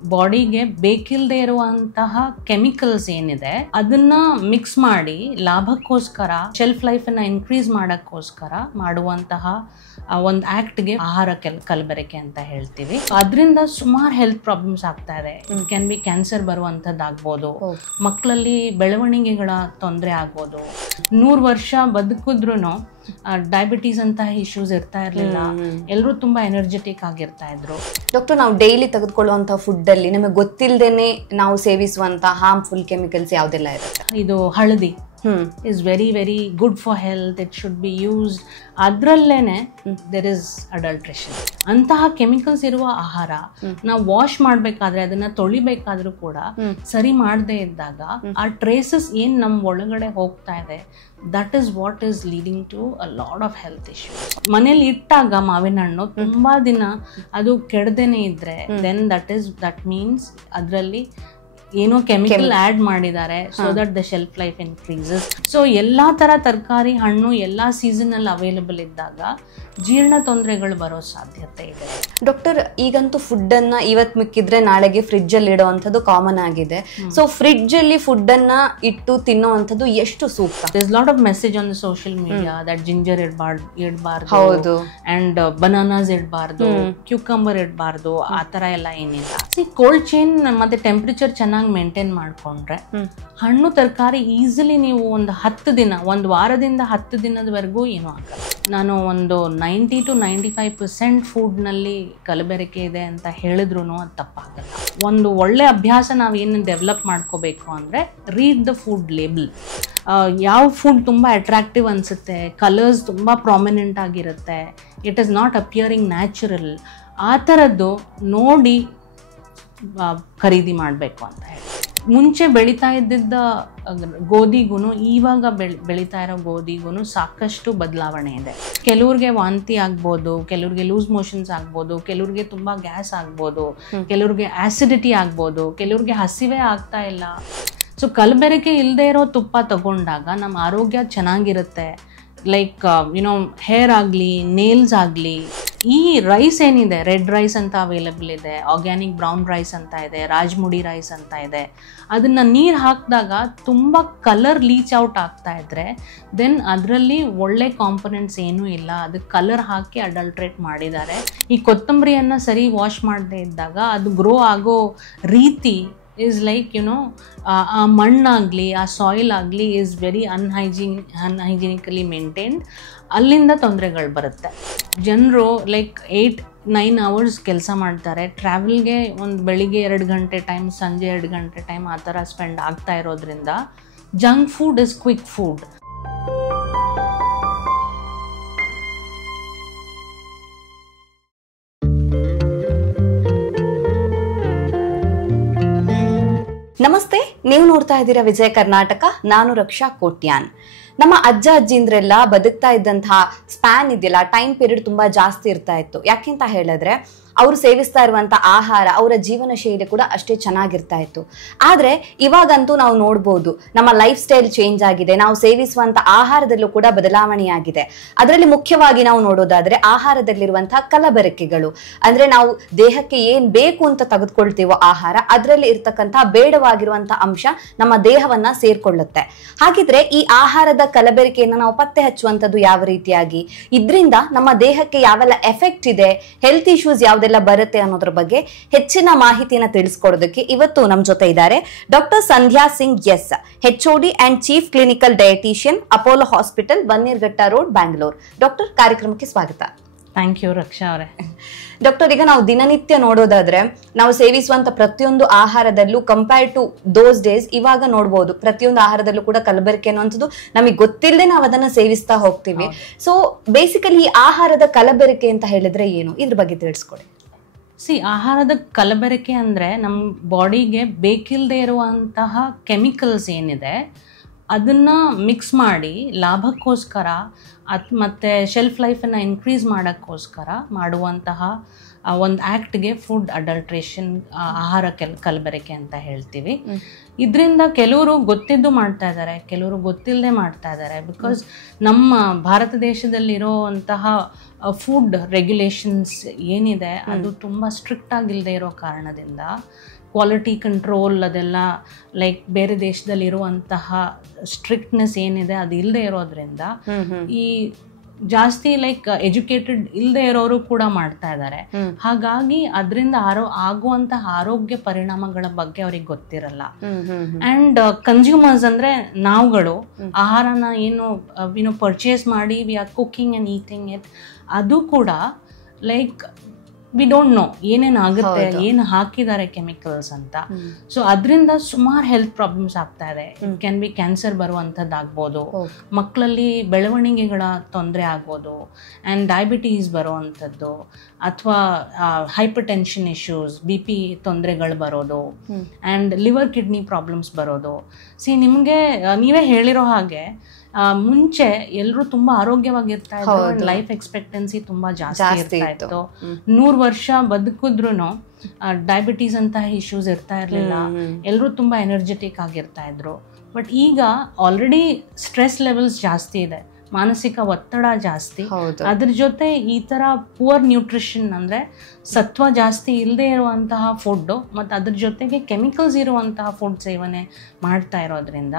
ಬಾಡಿಗೆ ಬೇಕಿಲ್ಲದೆ ಇರುವಂತಹ ಕೆಮಿಕಲ್ಸ್ ಏನಿದೆ ಅದನ್ನ ಮಿಕ್ಸ್ ಮಾಡಿ ಲಾಭಕ್ಕೋಸ್ಕರ ಶೆಲ್ಫ್ ಲೈಫ್ ಅನ್ನ ಇನ್ಕ್ರೀಸ್ ಮಾಡಕ್ಕೋಸ್ಕರ ಮಾಡುವಂತಹ ಒಂದು ಆಕ್ಟ್ಗೆ ಆಹಾರ ಕಲಬೆರಕೆ ಅಂತ ಹೇಳ್ತೀವಿ. ಅದರಿಂದ ಸುಮಾರು ಹೆಲ್ತ್ ಪ್ರಾಬ್ಲಮ್ಸ್ ಆಗ್ತಾ ಇದೆ. ಕ್ಯಾನ್ ಬಿ ಕ್ಯಾನ್ಸರ್ ಬರುವಂತದ್ದಾಗ್ಬೋದು, ಮಕ್ಕಳಲ್ಲಿ ಬೆಳವಣಿಗೆಗಳ ತೊಂದರೆ ಆಗ್ಬೋದು, 100 ವರ್ಷ ಬದುಕಿದ್ರು ಡಯಾಬಿಟೀಸ್ ಅಂತಹ ಇಶ್ಯೂಸ್ ಇರ್ತಾ ಇರಲಿಲ್ಲ, ಎಲ್ಲರೂ ತುಂಬಾ ಎನರ್ಜೆಟಿಕ್ ಆಗಿರ್ತಾ ಇದ್ರು. ಡಾಕ್ಟರ್, ನಾವು ಡೈಲಿ ತೆಗೆದುಕೊಳ್ಳುವಂತಹ ಫುಡ್ ಅಲ್ಲಿ ನಮಗೆ ಗೊತ್ತಿಲ್ಲದೇನೆ ನಾವು ಸೇವಿಸುವಂತಹ ಹಾರ್ಮ್ಫುಲ್ ಕೆಮಿಕಲ್ಸ್ ಯಾವ್ದೆಲ್ಲ ಇರುತ್ತೆ? ಇದು ಹಳದಿ is very very good for health. It should be used. ಅದ್ರಲ್ಲೇನೆ there is adulteration. ಅಂತಹ ಕೆಮಿಕಲ್ಸ್ ಇರುವ ಆಹಾರ ನಾವು ವಾಶ್ ಮಾಡ್ಬೇಕಾದ್ರೆ, ಅದನ್ನ ತೊಳಿಬೇಕಾದ್ರೂ ಕೂಡ ಸರಿ ಮಾಡದೇ ಇದ್ದಾಗ ಆ ಟ್ರೇಸಸ್ ಏನ್ ನಮ್ ಒಳಗಡೆ ಹೋಗ್ತಾ ಇದೆ, that is what is leading to a lot of health issues. ಮನೇಲಿ ಇಟ್ಟಾಗ ಮಾವಿನ ಹಣ್ಣು ತುಂಬಾ ದಿನ ಅದು ಕೆಡದೇನೆ ಇದ್ರೆ then that means ಅದರಲ್ಲಿ ಏನೋ ಕೆಮಿಕಲ್ ಆಡ್ ಮಾಡಿದ್ದಾರೆ, so that the shelf life increases. So ಎಲ್ಲಾ ತರ ತರಕಾರಿ ಹಣ್ಣು ಎಲ್ಲಾ ಸೀಸನ್ ಅಲ್ಲಿ ಅವೈಲಬಲ್ ಇದ್ದಾಗ ಜೀರ್ಣ ತೊಂದರೆಗಳು ಬರೋ ಸಾಧ್ಯತೆ ಇದೆ. ಡಾಕ್ಟರ್, ಈಗಂತೂ ಫುಡ್ ಅನ್ನ ಇವತ್ ಮಿಕ್ಕಿದ್ರೆ ನಾಳೆಗೆ ಫ್ರಿಡ್ಜ್ ಅಲ್ಲಿ ಇಡುವಂತದ್ದು ಕಾಮನ್ ಆಗಿದೆ. ಸೊ ಫ್ರಿಡ್ಜ್ ಅಲ್ಲಿ ಫುಡ್ ಅನ್ನ ಇಟ್ಟು ತಿನ್ನುವಂತದ್ದು ಎಷ್ಟು ಸೂಕ್ತ? There's lot of message on the social media that ginger ಇಡಬಾರ್ದು, ಹೌದು, ಅಂಡ್ ಬನಾನಾಸ್ ಇಡಬಾರ್ದು, ಕ್ಯೂಕಂಬರ್ ಇಡಬಾರ್ದು, ಆ ತರ ಎಲ್ಲ ಏನಿಲ್ಲ. ಕೋಲ್ಡ್ ಚೈನ್ ಮತ್ತೆ ಟೆಂಪರೇಚರ್ ಚೆನ್ನಾಗಿ ಮೇಂಟೈನ್ ಮಾಡ್ಕೊಂಡ್ರೆ ಹಣ್ಣು ತರಕಾರಿ ಈಸಿಲಿ ನೀವು ಒಂದು 10 ದಿನ, ಒಂದು ವಾರದಿಂದ 10 ದಿನದವರೆಗೂ ಏನೂ ಆಗಲ್ಲ. ನಾನು ಒಂದು 90 to 95% ಫುಡ್ ನಲ್ಲಿ ಕಲಬೆರಕೆ ಇದೆ ಅಂತ ಹೇಳಿದ್ರು ಅದು ತಪ್ಪಾಗಲ್ಲ. ಒಂದು ಒಳ್ಳೆ ಅಭ್ಯಾಸ ನಾವೇನು ಡೆವಲಪ್ ಮಾಡ್ಕೋಬೇಕು ಅಂದ್ರೆ ರೀಡ್ ದ ಫುಡ್ ಲೇಬಲ್. ಯಾವ ಫುಡ್ ತುಂಬಾ ಅಟ್ರಾಕ್ಟಿವ್ ಅನ್ಸುತ್ತೆ, ಕಲರ್ಸ್ ತುಂಬಾ ಪ್ರಾಮಿನೆಂಟ್ ಆಗಿರುತ್ತೆ, it is not appearing natural, ಆ ಥರದ್ದು ನೋಡಿ ಖರೀದಿ ಮಾಡಬೇಕು ಅಂತ ಹೇಳಿ. ಮುಂಚೆ ಬೆಳೀತಾ ಇದ್ದಿದ್ದ ಗೋಧಿಗೂ ಇವಾಗ ಬೆಳೀತಾ ಇರೋ ಗೋಧಿಗೂ ಸಾಕಷ್ಟು ಬದಲಾವಣೆ ಇದೆ. ಕೆಲವ್ರಿಗೆ ವಾಂತಿ ಆಗ್ಬೋದು, ಕೆಲವ್ರಿಗೆ ಲೂಸ್ ಮೋಷನ್ಸ್ ಆಗ್ಬೋದು, ಕೆಲವ್ರಿಗೆ ತುಂಬಾ ಗ್ಯಾಸ್ ಆಗ್ಬೋದು, ಕೆಲವ್ರಿಗೆ ಆಸಿಡಿಟಿ ಆಗ್ಬೋದು, ಕೆಲವ್ರಿಗೆ ಹಸಿವೆ ಆಗ್ತಾ ಇಲ್ಲ. ಸೊ ಕಲಬೆರಕೆ ಇಲ್ಲದೆ ಇರೋ ತುಪ್ಪ ತಗೊಂಡಾಗ ನಮ್ಮ ಆರೋಗ್ಯ ಚೆನ್ನಾಗಿರುತ್ತೆ. ಲೈಕ್ ಹೇರ್ ಆಗಲಿ, ನೇಲ್ಸ್ ಆಗಲಿ. ಈ ರೈಸ್ ಏನಿದೆ, ರೆಡ್ ರೈಸ್ ಅಂತ ಅವೈಲಬಲ್ ಇದೆ, ಆರ್ಗ್ಯಾನಿಕ್ ಬ್ರೌನ್ ರೈಸ್ ಅಂತ ಇದೆ, ರಾಜ್ಮುಡಿ ರೈಸ್ ಅಂತ ಇದೆ. ಅದನ್ನ ನೀರು ಹಾಕಿದಾಗ ತುಂಬ ಕಲರ್ ಲೀಚ್ ಔಟ್ ಆಗ್ತಾ ಇದ್ರೆ ದೆನ್ ಅದರಲ್ಲಿ ಒಳ್ಳೆ ಕಾಂಪೊನೆಂಟ್ಸ್ ಏನೂ ಇಲ್ಲ, ಅದಕ್ಕೆ ಕಲರ್ ಹಾಕಿ ಅಡಲ್ಟ್ರೇಟ್ ಮಾಡಿದ್ದಾರೆ. ಈ ಕೊತ್ತಂಬರಿಯನ್ನು ಸರಿ ವಾಶ್ ಮಾಡದೇ ಇದ್ದಾಗ ಅದು ಗ್ರೋ ಆಗೋ ರೀತಿ is like ಆ ಮಣ್ಣಾಗಲಿ, ಆ ಸಾಯಿಲ್ ಆಗಲಿ is very unhygienically maintained. ಅಲ್ಲಿಂದ ತೊಂದರೆಗಳು ಬರುತ್ತೆ. ಜನರು ಲೈಕ್ 8-9 hours ಕೆಲಸ ಮಾಡ್ತಾರೆ, ಟ್ರಾವೆಲ್ಗೆ ಒಂದು ಬೆಳಿಗ್ಗೆ 2 ಗಂಟೆ ಟೈಮ್, ಸಂಜೆ 2 ಗಂಟೆ ಟೈಮ್ ಆ ಥರ ಸ್ಪೆಂಡ್ ಆಗ್ತಾ ಇರೋದ್ರಿಂದ junk food is quick food. ನಮಸ್ತೆ, ನೀವು ನೋಡ್ತಾ ಇದ್ದೀರಾ ವಿಜಯ ಕರ್ನಾಟಕ. ನಾನು ರಕ್ಷಾ ಕೋಟ್ಯಾನ್. ನಮ್ಮ ಅಜ್ಜ ಅಜ್ಜಿಂದ್ರೆಲ್ಲ ಬದುಕ್ತಾ ಇದ್ದಂತಹ ಸ್ಪ್ಯಾನ್ ಇದೆಯಲ್ಲ, ಟೈಮ್ ಪೀರಿಯಡ್ ತುಂಬಾ ಜಾಸ್ತಿ ಇರ್ತಾ ಇತ್ತು. ಯಾಕೆಂತ ಹೇಳಿದ್ರೆ ಅವರು ಸೇವಿಸ್ತಾ ಇರುವಂತ ಆಹಾರ, ಅವರ ಜೀವನ ಶೈಲಿ ಕೂಡ ಅಷ್ಟೇ ಚೆನ್ನಾಗಿರ್ತಾ ಇತ್ತು. ಆದ್ರೆ ಇವಾಗಂತೂ ನಾವು ನೋಡ್ಬೋದು, ನಮ್ಮ ಲೈಫ್ ಸ್ಟೈಲ್ ಚೇಂಜ್ ಆಗಿದೆ, ನಾವು ಸೇವಿಸುವಂತ ಆಹಾರದಲ್ಲೂ ಕೂಡ ಬದಲಾವಣೆಯಾಗಿದೆ. ಅದರಲ್ಲಿ ಮುಖ್ಯವಾಗಿ ನಾವು ನೋಡೋದಾದ್ರೆ ಆಹಾರದಲ್ಲಿರುವಂತಹ ಕಲಬೆರಕೆಗಳು. ಅಂದ್ರೆ ನಾವು ದೇಹಕ್ಕೆ ಏನ್ ಬೇಕು ಅಂತ ತೆಗೆದುಕೊಳ್ತೀವೋ ಆಹಾರ, ಅದರಲ್ಲಿ ಇರ್ತಕ್ಕಂತಹ ಬೇಡವಾಗಿರುವಂತಹ ಅಂಶ ನಮ್ಮ ದೇಹವನ್ನ ಸೇರ್ಕೊಳ್ಳುತ್ತೆ. ಹಾಗಿದ್ರೆ ಈ ಆಹಾರದ ಕಲಬೆರಕೆಯನ್ನು ನಾವು ಪತ್ತೆ ಹಚ್ಚುವಂತದ್ದು ಯಾವ ರೀತಿಯಾಗಿ, ಇದರಿಂದ ನಮ್ಮ ದೇಹಕ್ಕೆ ಯಾವೆಲ್ಲ ಎಫೆಕ್ಟ್ ಇದೆ, ಹೆಲ್ತ್ ಇಶ್ಯೂಸ್ ಯಾವ್ದೆಲ್ಲ ಬರುತ್ತೆ ಅನ್ನೋದ್ರ ಬಗ್ಗೆ ಹೆಚ್ಚಿನ ಮಾಹಿತಿನ ತಿಳಿಸ್ಕೊಡೋದಕ್ಕೆ ಇವತ್ತು ನಮ್ ಜೊತೆ ಇದ್ದಾರೆ doctor Sandhya Singh S, HOD and chief clinical dietitian, Apollo hospital, Bannerghatta road, Bangalore. Doctor, ಕಾರ್ಯಕ್ರಮಕ್ಕೆ ಸ್ವಾಗತ. ಥ್ಯಾಂಕ್ ಯು ರಕ್ಷಾ ಅವರೇ. ಡಾಕ್ಟರ್, ಈಗ ನಾವು ದಿನನಿತ್ಯ ನೋಡೋದಾದ್ರೆ ನಾವು ಸೇವಿಸುವಂತ ಪ್ರತಿಯೊಂದು ಆಹಾರದಲ್ಲೂ ಕಂಪೇರ್ ಟು ದೋಸ್ ಡೇಸ್ ಇವಾಗ ನೋಡ್ಬೋದು, ಪ್ರತಿಯೊಂದು ಆಹಾರದಲ್ಲೂ ಕೂಡ ಕಲಬೆರಕೆ ಅನ್ನುವಂಥದ್ದು ನಮಗೆ ಗೊತ್ತಿಲ್ಲದೆ ನಾವು ಅದನ್ನ ಸೇವಿಸ್ತಾ ಹೋಗ್ತೀವಿ. ಸೊ ಬೇಸಿಕಲಿ ಈ ಆಹಾರದ ಕಲಬೆರಕೆ ಅಂತ ಹೇಳಿದ್ರೆ ಏನು, ಇದ್ರ ಬಗ್ಗೆ ತಿಳಿಸ್ಕೊಡಿ. ಆಹಾರದ ಕಲಬೆರಕೆ ಅಂದ್ರೆ ನಮ್ಮ ಬಾಡಿಗೆ ಬೇಕಿಲ್ಲದೆ ಇರುವಂತಹ ಕೆಮಿಕಲ್ಸ್ ಏನಿದೆ ಅದನ್ನ ಮಿಕ್ಸ್ ಮಾಡಿ ಲಾಭಕ್ಕೋಸ್ಕರ ಮತ್ತೆ ಶೆಲ್ಫ್ ಲೈಫನ್ನು ಇನ್ಕ್ರೀಸ್ ಮಾಡೋಕ್ಕೋಸ್ಕರ ಮಾಡುವಂತಹ ಒಂದು ಆ್ಯಕ್ಟ್ಗೆ ಫುಡ್ ಅಡಲ್ಟ್ರೇಷನ್, ಆಹಾರ ಕಲಬೆರಕೆ ಅಂತ ಹೇಳ್ತೀವಿ. ಇದರಿಂದ ಕೆಲವರು ಗೊತ್ತಿದ್ದು ಮಾಡ್ತಾ ಇದ್ದಾರೆ, ಕೆಲವರು ಗೊತ್ತಿಲ್ಲದೆ ಮಾಡ್ತಾ ಇದ್ದಾರೆ. ಬಿಕಾಸ್ ನಮ್ಮ ಭಾರತ ದೇಶದಲ್ಲಿರೋವಂತಹ ಫುಡ್ ರೆಗ್ಯುಲೇಷನ್ಸ್ ಏನಿದೆ ಅದು ತುಂಬ ಸ್ಟ್ರಿಕ್ಟ್ ಆಗಿಲ್ಲದೆ ಇರೋ ಕಾರಣದಿಂದ ಕ್ವಾಲಿಟಿ ಕಂಟ್ರೋಲ್ ಅದೆಲ್ಲ ಲೈಕ್ ಬೇರೆ ದೇಶದಲ್ಲಿ ಇರುವಂತಹ ಸ್ಟ್ರಿಕ್ಟ್ನೆಸ್ ಏನಿದೆ ಅದು ಇಲ್ಲದೆ ಇರೋದ್ರಿಂದ ಈ ಜಾಸ್ತಿ ಲೈಕ್ ಎಜುಕೇಟೆಡ್ ಇಲ್ಲದೆ ಇರೋರು ಕೂಡ ಮಾಡ್ತಾ ಇದ್ದಾರೆ. ಹಾಗಾಗಿ ಅದರಿಂದ ಆಗುವಂತಹ ಆರೋಗ್ಯ ಪರಿಣಾಮಗಳ ಬಗ್ಗೆ ಅವ್ರಿಗೆ ಗೊತ್ತಿರಲ್ಲ. ಅಂಡ್ ಕನ್ಸ್ಯೂಮರ್ಸ್ ಅಂದ್ರೆ ನಾವುಗಳು ಆಹಾರನ ಏನು ಪರ್ಚೇಸ್ ಮಾಡಿ we are cooking and eating it, ಅದು ಕೂಡ ಲೈಕ್ ವಿ ಡೋಂಟ್ ನೋ ಏನೇನು ಆಗುತ್ತೆ, ಏನು ಹಾಕಿದ್ದಾರೆ ಕೆಮಿಕಲ್ಸ್ ಅಂತ. ಸೊ ಅದರಿಂದ ಸುಮಾರು ಹೆಲ್ತ್ ಪ್ರಾಬ್ಲಮ್ಸ್ ಆಗ್ತಾ ಇದೆ. ಇಟ್ ಕ್ಯಾನ್ ಬಿ ಕ್ಯಾನ್ಸರ್ ಬರುವಂಥದ್ದಾಗ್ಬೋದು, ಮಕ್ಕಳಲ್ಲಿ ಬೆಳವಣಿಗೆಗಳ ತೊಂದರೆ ಆಗ್ಬೋದು, ಆ್ಯಂಡ್ ಡಯಾಬಿಟೀಸ್ ಬರುವಂಥದ್ದು, ಅಥವಾ ಹೈಪರ್ ಟೆನ್ಷನ್ ಇಶ್ಯೂಸ್, BP ತೊಂದರೆಗಳು ಬರೋದು, ಆ್ಯಂಡ್ ಲಿವರ್ ಕಿಡ್ನಿ ಪ್ರಾಬ್ಲಮ್ಸ್ ಬರೋದು. ನಿಮಗೆ ನೀವೇ ಹೇಳಿರೋ ಹಾಗೆ ಮುಂಚೆ ಎಲ್ಲರೂ ತುಂಬಾ ಆರೋಗ್ಯವಾಗಿರ್ತಾ ಇದ್ರು, ಲೈಫ್ ಎಕ್ಸ್ಪೆಕ್ಟೆನ್ಸಿ ತುಂಬಾ ಜಾಸ್ತಿ ಇರ್ತಾ ಇತ್ತು. 100 ವರ್ಷ ಬದುಕಿದ್ರು ಡಯಾಬಿಟೀಸ್ ಅಂತಹ ಇಶ್ಯೂಸ್ ಇರ್ತಾ ಇರ್ಲಿಲ್ಲ, ಎಲ್ಲರೂ ತುಂಬಾ ಎನರ್ಜೆಟಿಕ್ ಆಗಿರ್ತಾ ಇದ್ರು. ಬಟ್ ಈಗ ಆಲ್ರೆಡಿ ಸ್ಟ್ರೆಸ್ ಲೆವೆಲ್ಸ್ ಜಾಸ್ತಿ ಇದೆ, ಮಾನಸಿಕ ಒತ್ತಡ ಜಾಸ್ತಿ, ಅದ್ರ ಜೊತೆ ಈ ತರ ಪುವರ್ ನ್ಯೂಟ್ರಿಷನ್ ಅಂದ್ರೆ ಸತ್ವ ಜಾಸ್ತಿ ಇಲ್ಲದೆ ಇರುವಂತಹ ಫುಡ್ ಮತ್ತು ಅದ್ರ ಜೊತೆಗೆ ಕೆಮಿಕಲ್ಸ್ ಇರುವಂತಹ ಫುಡ್ ಸೇವನೆ ಮಾಡ್ತಾ ಇರೋದ್ರಿಂದ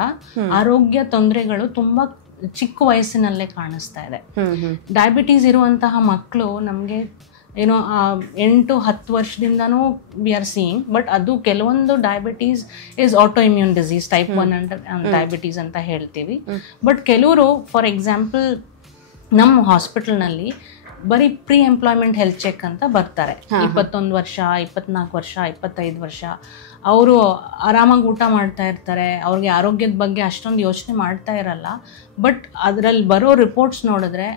ಆರೋಗ್ಯ ತೊಂದರೆಗಳು ತುಂಬಾ ಚಿಕ್ಕ ವಯಸ್ಸಿನಲ್ಲೇ ಕಾಣಿಸ್ತಾ ಇದೆ. ಡಯಾಬಿಟೀಸ್ ಇರುವಂತಹ ಮಕ್ಕಳು ನಮಗೆ 8-10 ವರ್ಷದಿಂದನೂ ವಿ ಆರ್ ಸೀಯಿಂಗ್. ಬಟ್ ಅದು ಕೆಲವೊಂದು diabetes is auto immune disease, type 1 diabetes ಅಂತ ಹೇಳ್ತೀವಿ. ಬಟ್ ಕೆಲವರು ಫಾರ್ ಎಕ್ಸಾಂಪಲ್ ನಮ್ಮ ಹಾಸ್ಪಿಟಲ್ನಲ್ಲಿ ಬರೀ ಪ್ರೀ ಎಂಪ್ಲಾಯ್ಮೆಂಟ್ ಹೆಲ್ತ್ ಚೆಕ್ ಅಂತ ಬರ್ತಾರೆ. 21 ವರ್ಷ, 24 ವರ್ಷ, 25 ವರ್ಷ, ಅವರು ಆರಾಮಾಗಿ ಊಟ ಮಾಡ್ತಾ ಇರ್ತಾರೆ, ಅವ್ರಿಗೆ ಆರೋಗ್ಯದ ಬಗ್ಗೆ ಅಷ್ಟೊಂದು ಯೋಚನೆ ಮಾಡ್ತಾ ಇರಲ್ಲ. ಬಟ್ ಅದರಲ್ಲಿ ಬರೋ ರಿಪೋರ್ಟ್ಸ್ ನೋಡಿದ್ರೆ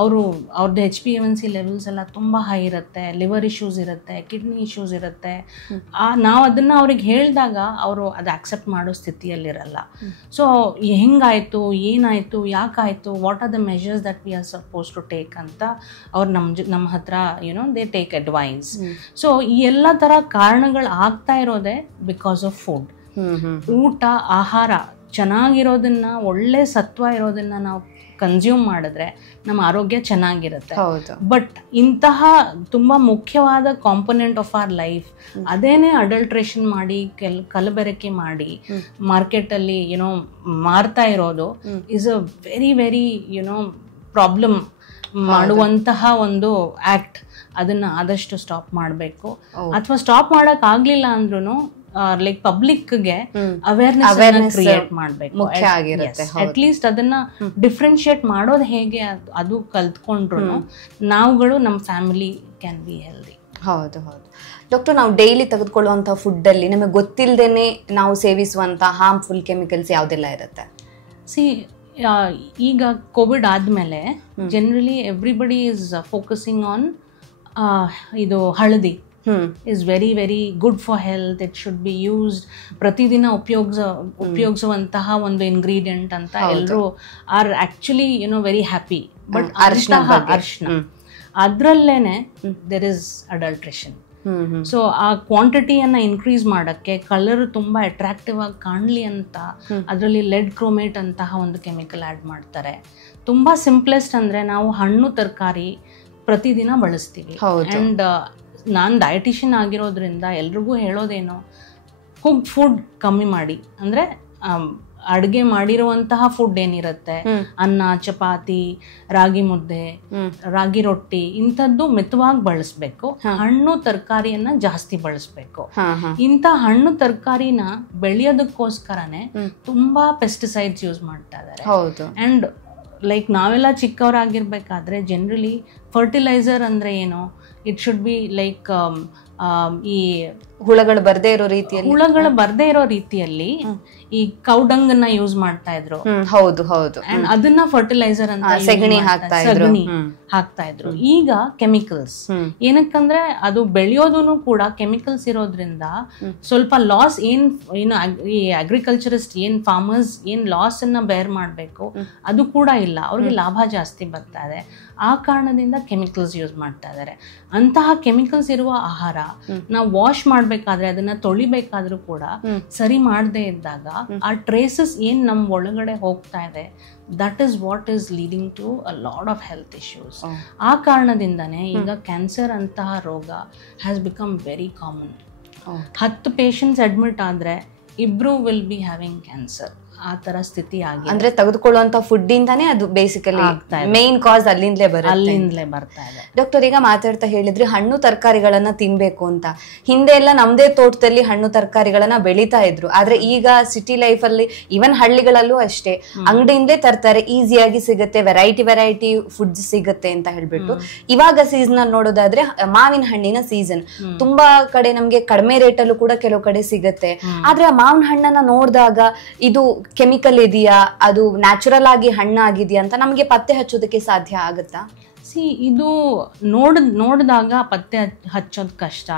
ಅವ್ರದ್ದು HbA1c ಲೆವೆಲ್ಸ್ ಎಲ್ಲ ತುಂಬ ಹೈ ಇರುತ್ತೆ, ಲಿವರ್ ಇಶ್ಯೂಸ್ ಇರುತ್ತೆ, ಕಿಡ್ನಿ ಇಶ್ಯೂಸ್ ಇರುತ್ತೆ. ನಾವು ಅದನ್ನು ಅವ್ರಿಗೆ ಹೇಳಿದಾಗ ಅವರು ಅದು ಆಕ್ಸೆಪ್ಟ್ ಮಾಡೋ ಸ್ಥಿತಿಯಲ್ಲಿರಲ್ಲ. ಸೊ ಹೆಂಗಾಯಿತು, ಏನಾಯಿತು, ಯಾಕಾಯಿತು, what are the measures that we are suppose to take ಅಂತ ಅವ್ರು ನಮ್ಮ ಹತ್ರ ದೇ ಟೇಕ್ ಅಡ್ವೈಸ್. ಸೊ ಈ ಎಲ್ಲ ಥರ ಕಾರಣಗಳು ಆಗ್ತಾ ಇರೋದೇ ಬಿಕಾಸ್ ಆಫ್ ಫುಡ್. ಊಟ, ಆಹಾರ ಚೆನ್ನಾಗಿರೋದನ್ನ, ಒಳ್ಳೆ ಸತ್ವ ಇರೋದನ್ನ ನಾವು ಕನ್ಸ್ಯೂಮ್ ಮಾಡಿದ್ರೆ ನಮ್ಮ ಆರೋಗ್ಯ ಚೆನ್ನಾಗಿರುತ್ತೆ. ಬಟ್ ಇಂತಹ ತುಂಬಾ ಮುಖ್ಯವಾದ ಕಾಂಪೊನೆಂಟ್ ಆಫ್ ಅವರ್ ಲೈಫ್ ಅದೇನೆ ಅಡಲ್ಟ್ರೇಷನ್ ಮಾಡಿ ಕಲಬೆರಕೆ ಮಾಡಿ ಮಾರ್ಕೆಟಲ್ಲಿ ಮಾರ್ತಾ ಇರೋದು is a very very problem ಮಾಡುವಂತಹ ಒಂದು ಆಕ್ಟ್. ಅದನ್ನ ಆದಷ್ಟು ಸ್ಟಾಪ್ ಮಾಡಬೇಕು. ಅಥವಾ ಸ್ಟಾಪ್ ಮಾಡಕ್ ಆಗ್ಲಿಲ್ಲ ಅಂದ್ರೂ ಲೈಕ್ ಪಬ್ಲಿಕ್ಗೆ ಅವೇರ್ನೆಸ್ ಕ್ರಿಯೇಟ್ ಮಾಡಬೇಕು. ಅಟ್ ಲೀಸ್ಟ್ ಅದನ್ನ ಡಿಫ್ರೆನ್ಶಿಯೇಟ್ ಮಾಡೋದು ಹೇಗೆ ಅದು ಕಲ್ತ್ಕೊಂಡ್ರು ನಾವುಗಳು ನಮ್ಮ ಫ್ಯಾಮಿಲಿ ಕ್ಯಾನ್ ಬಿ ಹೆಲ್ದಿ. ಹೌದು ಹೌದು ಡಾಕ್ಟರ್, ನಾವು ಡೈಲಿ ತೆಗೆದುಕೊಳ್ಳುವಂತಹ ಫುಡ್ ಅಲ್ಲಿ ನಮಗೆ ಗೊತ್ತಿಲ್ಲದೇನೆ ನಾವು ಸೇವಿಸುವಂತಹ ಹಾರ್ಮ್ಫುಲ್ ಕೆಮಿಕಲ್ಸ್ ಯಾವ್ದೆಲ್ಲ ಇರುತ್ತೆ? ಈಗ ಕೋವಿಡ್ ಆದ್ಮೇಲೆ generally everybody is focusing on ಇದು ಹಳದಿ is very very good for health. It should be used ಪ್ರತಿದಿನ ಉಪಯೋಗಿಸುವಂತಹ ಒಂದು ಇಂಗ್ರೀಡಿಯೆಂಟ್ ಅಂತ ಎಲ್ಲರೂ are actually very happy. But ಅರ್ಶನ ಅದ್ರಲ್ಲೇನೆ ದೇರ್ ಇಸ್ ಅಡಲ್ಟ್ರೇಷನ್. ಸೊ ಆ ಕ್ವಾಂಟಿಟಿಯನ್ನ ಇನ್ಕ್ರೀಸ್ ಮಾಡಕ್ಕೆ, ಕಲರ್ ತುಂಬಾ ಅಟ್ರಾಕ್ಟಿವ್ ಆಗಿ ಕಾಣಲಿ ಅಂತ ಅದರಲ್ಲಿ ಲೆಡ್ ಕ್ರೋಮೇಟ್ ಅಂತಹ ಒಂದು ಕೆಮಿಕಲ್ ಆ್ಯಡ್ ಮಾಡ್ತಾರೆ. ತುಂಬಾ ಸಿಂಪ್ಲೆಸ್ಟ್ ಅಂದ್ರೆ ನಾವು ಹಣ್ಣು ತರಕಾರಿ ಪ್ರತಿದಿನ ಬಳಸ್ತೀವಿ. ಅಂಡ್ ನಾನು ಡಯಟಿಷಿಯನ್ ಆಗಿರೋದ್ರಿಂದ ಎಲ್ರಿಗೂ ಹೇಳೋದೇನು, ಕುಕ್ ಫುಡ್ ಕಮ್ಮಿ ಮಾಡಿ. ಅಂದರೆ ಅಡುಗೆ ಮಾಡಿರುವಂತಹ ಫುಡ್ ಏನಿರುತ್ತೆ, ಅನ್ನ, ಚಪಾತಿ, ರಾಗಿ ಮುದ್ದೆ, ರಾಗಿ ರೊಟ್ಟಿ, ಇಂಥದ್ದು ಮಿತವಾಗಿ ಬಳಸಬೇಕು. ಹಣ್ಣು ತರಕಾರಿಯನ್ನ ಜಾಸ್ತಿ ಬಳಸಬೇಕು. ಇಂಥ ಹಣ್ಣು ತರಕಾರಿನ ಬೆಳೆಯೋದಕ್ಕೋಸ್ಕರನೇ ತುಂಬಾ ಪೆಸ್ಟಿಸೈಡ್ಸ್ ಯೂಸ್ ಮಾಡ್ತಾ ಇದ್ದಾರೆ. ಅಂಡ್ ಲೈಕ್ ನಾವೆಲ್ಲ ಚಿಕ್ಕವರಾಗಿರ್ಬೇಕಾದ್ರೆ ಜನರಲಿ ಫರ್ಟಿಲೈಸರ್ ಅಂದ್ರೆ ಏನು, ಇಟ್ ಶುಡ್ ಬಿ ಲೈಕ್ ಈ ಹುಳಗಳು ಬರ್ದೇ ಇರೋ ರೀತಿಯಲ್ಲಿ ಹುಳಗಳು ಬರ್ದೇ ಇರೋ ರೀತಿಯಲ್ಲಿ ಈ ಕೌಡಂಗ್ ಅನ್ನ ಯೂಸ್ ಮಾಡ್ತಾ ಇದ್ರು. ಹೌದು ಹೌದು. ಅಂಡ್ ಅದನ್ನ ಫರ್ಟಿಲೈಸರ್ ಅಂತ ಸಗಣಿ ಹಾಕ್ತಾ ಇದ್ರು. ಈಗ ಕೆಮಿಕಲ್ಸ್, ಏನಕ್ಕಂದ್ರೆ ಅದು ಬೆಳೆಯೋದನ್ನು ಕೂಡ ಕೆಮಿಕಲ್ಸ್ ಇರೋದ್ರಿಂದ ಸ್ವಲ್ಪ ಲಾಸ್ ಏನು ಈ ಅಗ್ರಿಕಲ್ಚರಿಸ್ಟ್ ಫಾರ್ಮರ್ಸ್ ಲಾಸ್ ಅನ್ನ ಬೇರ್ ಮಾಡ್ಬೇಕು ಅದು ಕೂಡ ಇಲ್ಲ, ಅವ್ರಿಗೆ ಲಾಭ ಜಾಸ್ತಿ ಬರ್ತಾ ಇದೆ. ಆ ಕಾರಣದಿಂದ ಕೆಮಿಕಲ್ಸ್ ಯೂಸ್ ಮಾಡ್ತಾ ಇದಾರೆ. ಅಂತಹ ಕೆಮಿಕಲ್ಸ್ ಇರುವ ಆಹಾರ ನಾವು ವಾಶ್ ಮಾಡ್ಬೇಕಾದ್ರೆ, ಅದನ್ನ ತೊಳಿಬೇಕಾದ್ರೂ ಕೂಡ ಸರಿ ಮಾಡದೇ ಇದ್ದಾಗ ಆ ಟ್ರೇಸಸ್ ನಮ್ ಒಳಗಡೆ ಹೋಗ್ತಾ ಇದೆ, that is what is leading to a lot of health issues. ಆ ಕಾರಣದಿಂದಾನೇ ಈಗ ಕ್ಯಾನ್ಸರ್ ಅಂತಹ ರೋಗ has become very common. 10 patients admit ಆದ್ರೆ 2 ವಿಲ್ ಬಿ ಹ್ಯಾವಿಂಗ್ ಕ್ಯಾನ್ಸರ್. ಆ ತರ ಸ್ಥಿತಿ ಆಗಿದೆ. ಅಂದ್ರೆ ತೆಗೆದುಕೊಳ್ಳುವಂತ ಫುಡ್ ಇಂದಾನೇ ಅದು ಬೇಸಿಕಲಿ ಮೇನ್ ಕಾಸ್ ಅಲ್ಲಿಂದಲೇ ಬರ್ತಾ ಇದೆ. ಡಾಕ್ಟರ್, ಈಗ ಮಾತಾಡ್ತಾ ಹೇಳಿದ್ರಿ ಹಣ್ಣು ತರಕಾರಿಗಳನ್ನ ತಿನ್ಬೇಕು ಅಂತ. ಹಿಂದೆ ಎಲ್ಲ ನಮ್ದೇ ತೋಟದಲ್ಲಿ ಹಣ್ಣು ತರಕಾರಿಗಳನ್ನ ಬೆಳೀತಾ ಇದ್ರು. ಆದ್ರೆ ಈಗ ಸಿಟಿ ಲೈಫ್ ಅಲ್ಲಿ, ಈವನ್ ಹಳ್ಳಿಗಳಲ್ಲೂ ಅಷ್ಟೇ, ಅಂಗಡಿಯಿಂದಲೇ ತರ್ತಾರೆ, ಈಸಿಯಾಗಿ ಸಿಗುತ್ತೆ, ವೆರೈಟಿ ಫುಡ್ ಸಿಗುತ್ತೆ ಅಂತ ಹೇಳ್ಬಿಟ್ಟು. ಇವಾಗ ಸೀಸನ್ ಅಲ್ಲಿ ನೋಡೋದಾದ್ರೆ ಮಾವಿನ ಹಣ್ಣಿನ ಸೀಸನ್. ತುಂಬಾ ಕಡೆ ನಮ್ಗೆ ಕಡಿಮೆ ರೇಟ್ ಅಲ್ಲೂ ಕೂಡ ಕೆಲವು ಕಡೆ ಸಿಗುತ್ತೆ. ಆದ್ರೆ ಆ ಮಾವಿನ ಹಣ್ಣನ್ನ ನೋಡಿದಾಗ ಇದು ಕೆಮಿಕಲ್ ಇದೆಯಾ, ಅದು ನ್ಯಾಚುರಲ್ ಆಗಿ ಹಣ್ಣಾಗಿದೆಯಾ ಅಂತ ನಮ್ಗೆ ಪತ್ತೆ ಹಚ್ಚೋದಕ್ಕೆ ಸಾಧ್ಯ ಆಗುತ್ತಾ? ಇದು ನೋಡಿದಾಗ ಪತ್ತೆ ಹಚ್ಚೋದ್ ಕಷ್ಟ.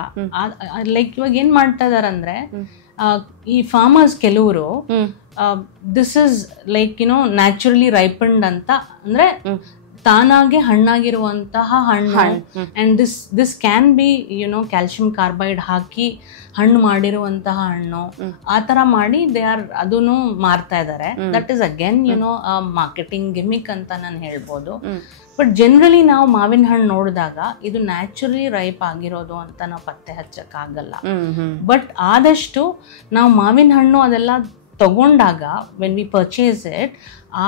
ಲೈಕ್ ಇವಾಗ ಏನ್ ಮಾಡ್ತಾ ಇದಾರಂದ್ರೆ, ಈ ಫಾರ್ಮರ್ಸ್ ಕೆಲವರು this is like naturally ripened ಅಂತ, ಅಂದ್ರೆ ತಾನಾಗೆ ಹಣ್ಣಾಗಿರುವಂತಹ ಹಣ್ಣು, and this can be calcium carbide ಹಾಕಿ ಹಣ್ಣು ಮಾಡಿರುವಂತಹ ಹಣ್ಣು, ಆ ತರ ಮಾಡಿ ಅದನ್ನು ಮಾರ್ತಾ ಇದಾರೆ. That is again marketing gimmick ಅಂತ ನಾನು ಹೇಳ್ಬೋದು. ಬಟ್ ಜನರಲಿ ನಾವು ಮಾವಿನ ಹಣ್ಣು ನೋಡಿದಾಗ ಇದು ನ್ಯಾಚುರಲಿ ರೈಪ್ ಆಗಿರೋದು ಅಂತ ನಾವು ಪತ್ತೆ ಹಚ್ಚಕ್ ಆಗಲ್ಲ. ಬಟ್ ಆದಷ್ಟು ನಾವು ಮಾವಿನ ಹಣ್ಣು ಅದೆಲ್ಲ ತಗೊಂಡಾಗ ವೆನ್ ವಿ ಪರ್ಚೇಸ್ ಇಟ್,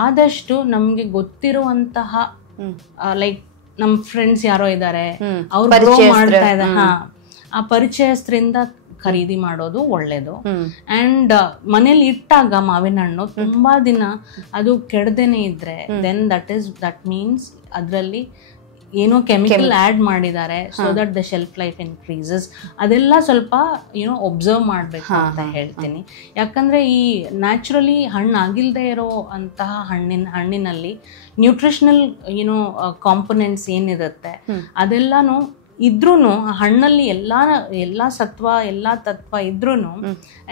ಆದಷ್ಟು ನಮ್ಗೆ ಗೊತ್ತಿರುವಂತಹ ಲೈಕ್ ನಮ್ ಫ್ರೆಂಡ್ಸ್ ಯಾರೋ ಇದ್ದಾರೆ, ಅವ್ರು ಗ್ರೋ ಮಾಡ್ತಾ ಇದ್ದಾರೆ, ಆ ಪರಿಚಯಸ್ಥರಿಂದ ಖರೀದಿ ಮಾಡೋದು ಒಳ್ಳೇದು. ಅಂಡ್ ಮನೇಲಿ ಇಟ್ಟಾಗ ಮಾವಿನ ಹಣ್ಣು ತುಂಬಾ ದಿನ ಅದು ಕೆಡದೇನೆ ಇದ್ರೆ ದಟ್ ಮೀನ್ಸ್ ಅದರಲ್ಲಿ ಏನೋ ಕೆಮಿಕಲ್ ಆಡ್ ಮಾಡಿದ್ದಾರೆ, so that the shelf life increases. ಅದೆಲ್ಲ ಸ್ವಲ್ಪ ಒಬ್ಸರ್ವ್ ಮಾಡ್ಬೇಕು ಅಂತ ಹೇಳ್ತೀನಿ. ಯಾಕಂದ್ರೆ ಈ ನ್ಯಾಚುರಲಿ ಹಣ್ಣಾಗಿಲ್ದೇ ಇರೋ ಅಂತಹ ಹಣ್ಣಿನಲ್ಲಿ ನ್ಯೂಟ್ರಿಷನಲ್ ಕಾಂಪೊನೆಂಟ್ಸ್ ಏನಿರುತ್ತೆ ಅದೆಲ್ಲಾನು ಇದ್ರೂನು, ಹಣ್ಣಲ್ಲಿ ಎಲ್ಲಾ ಸತ್ವ ಎಲ್ಲಾ ತತ್ವ ಇದ್ರೂನು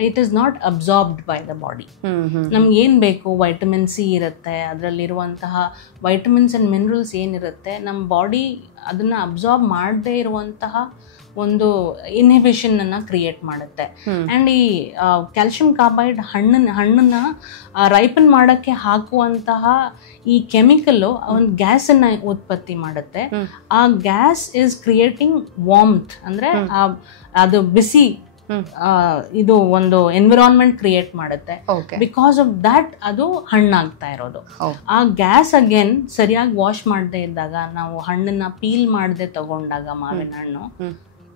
it is not absorbed by the body. ನಮ್ಗೆ ಏನ್ ಬೇಕು, ವೈಟಮಿನ್ ಸಿ ಇರುತ್ತೆ, ಅದರಲ್ಲಿರುವಂತಹ ವೈಟಮಿನ್ಸ್ ಅಂಡ್ ಮಿನರಲ್ಸ್ ಏನಿರುತ್ತೆ, ನಮ್ಮ ಬಾಡಿ ಅದನ್ನ ಅಬ್ಸಾರ್ಬ್ ಮಾಡದೇ ಇರುವಂತಹ ಒಂದು ಇನ್ಹಿಬಿಷನ್ ಅನ್ನ ಕ್ರಿಯೇಟ್ ಮಾಡುತ್ತೆ. ಅಂಡ್ ಈ ಕ್ಯಾಲ್ಸಿಯಂ ಕಾರ್ಬೈಡ್ ಹಣ್ಣನ್ನ ರೈಪನ್ ಮಾಡಕ್ಕೆ ಹಾಕುವಂತಹ ಈ ಕೆಮಿಕಲ್ ಒಂದು ಗ್ಯಾಸ್ ಅನ್ನ ಉತ್ಪತ್ತಿ ಮಾಡುತ್ತೆ. ಆ ಗ್ಯಾಸ್ ಇಸ್ ಕ್ರಿಯೇಟಿಂಗ್ ವಾರ್ಮ್ತ್, ಅಂದ್ರೆ ಅದು ಬಿಸಿ ಇದು ಒಂದು ಎನ್ವಿರಾನ್ಮೆಂಟ್ ಕ್ರಿಯೇಟ್ ಮಾಡುತ್ತೆ. ಬಿಕಾಸ್ ಆಫ್ ದಟ್ ಅದು ಹಣ್ಣಾಗ್ತಾ ಇರೋದು. ಆ ಗ್ಯಾಸ್ ಅಗೇನ್ ಸರಿಯಾಗಿ ವಾಶ್ ಮಾಡದೇ ಇದ್ದಾಗ, ನಾವು ಹಣ್ಣನ್ನ ಪೀಲ್ ಮಾಡದೆ ತಗೊಂಡಾಗ ಮಾವಿನ ಹಣ್ಣು,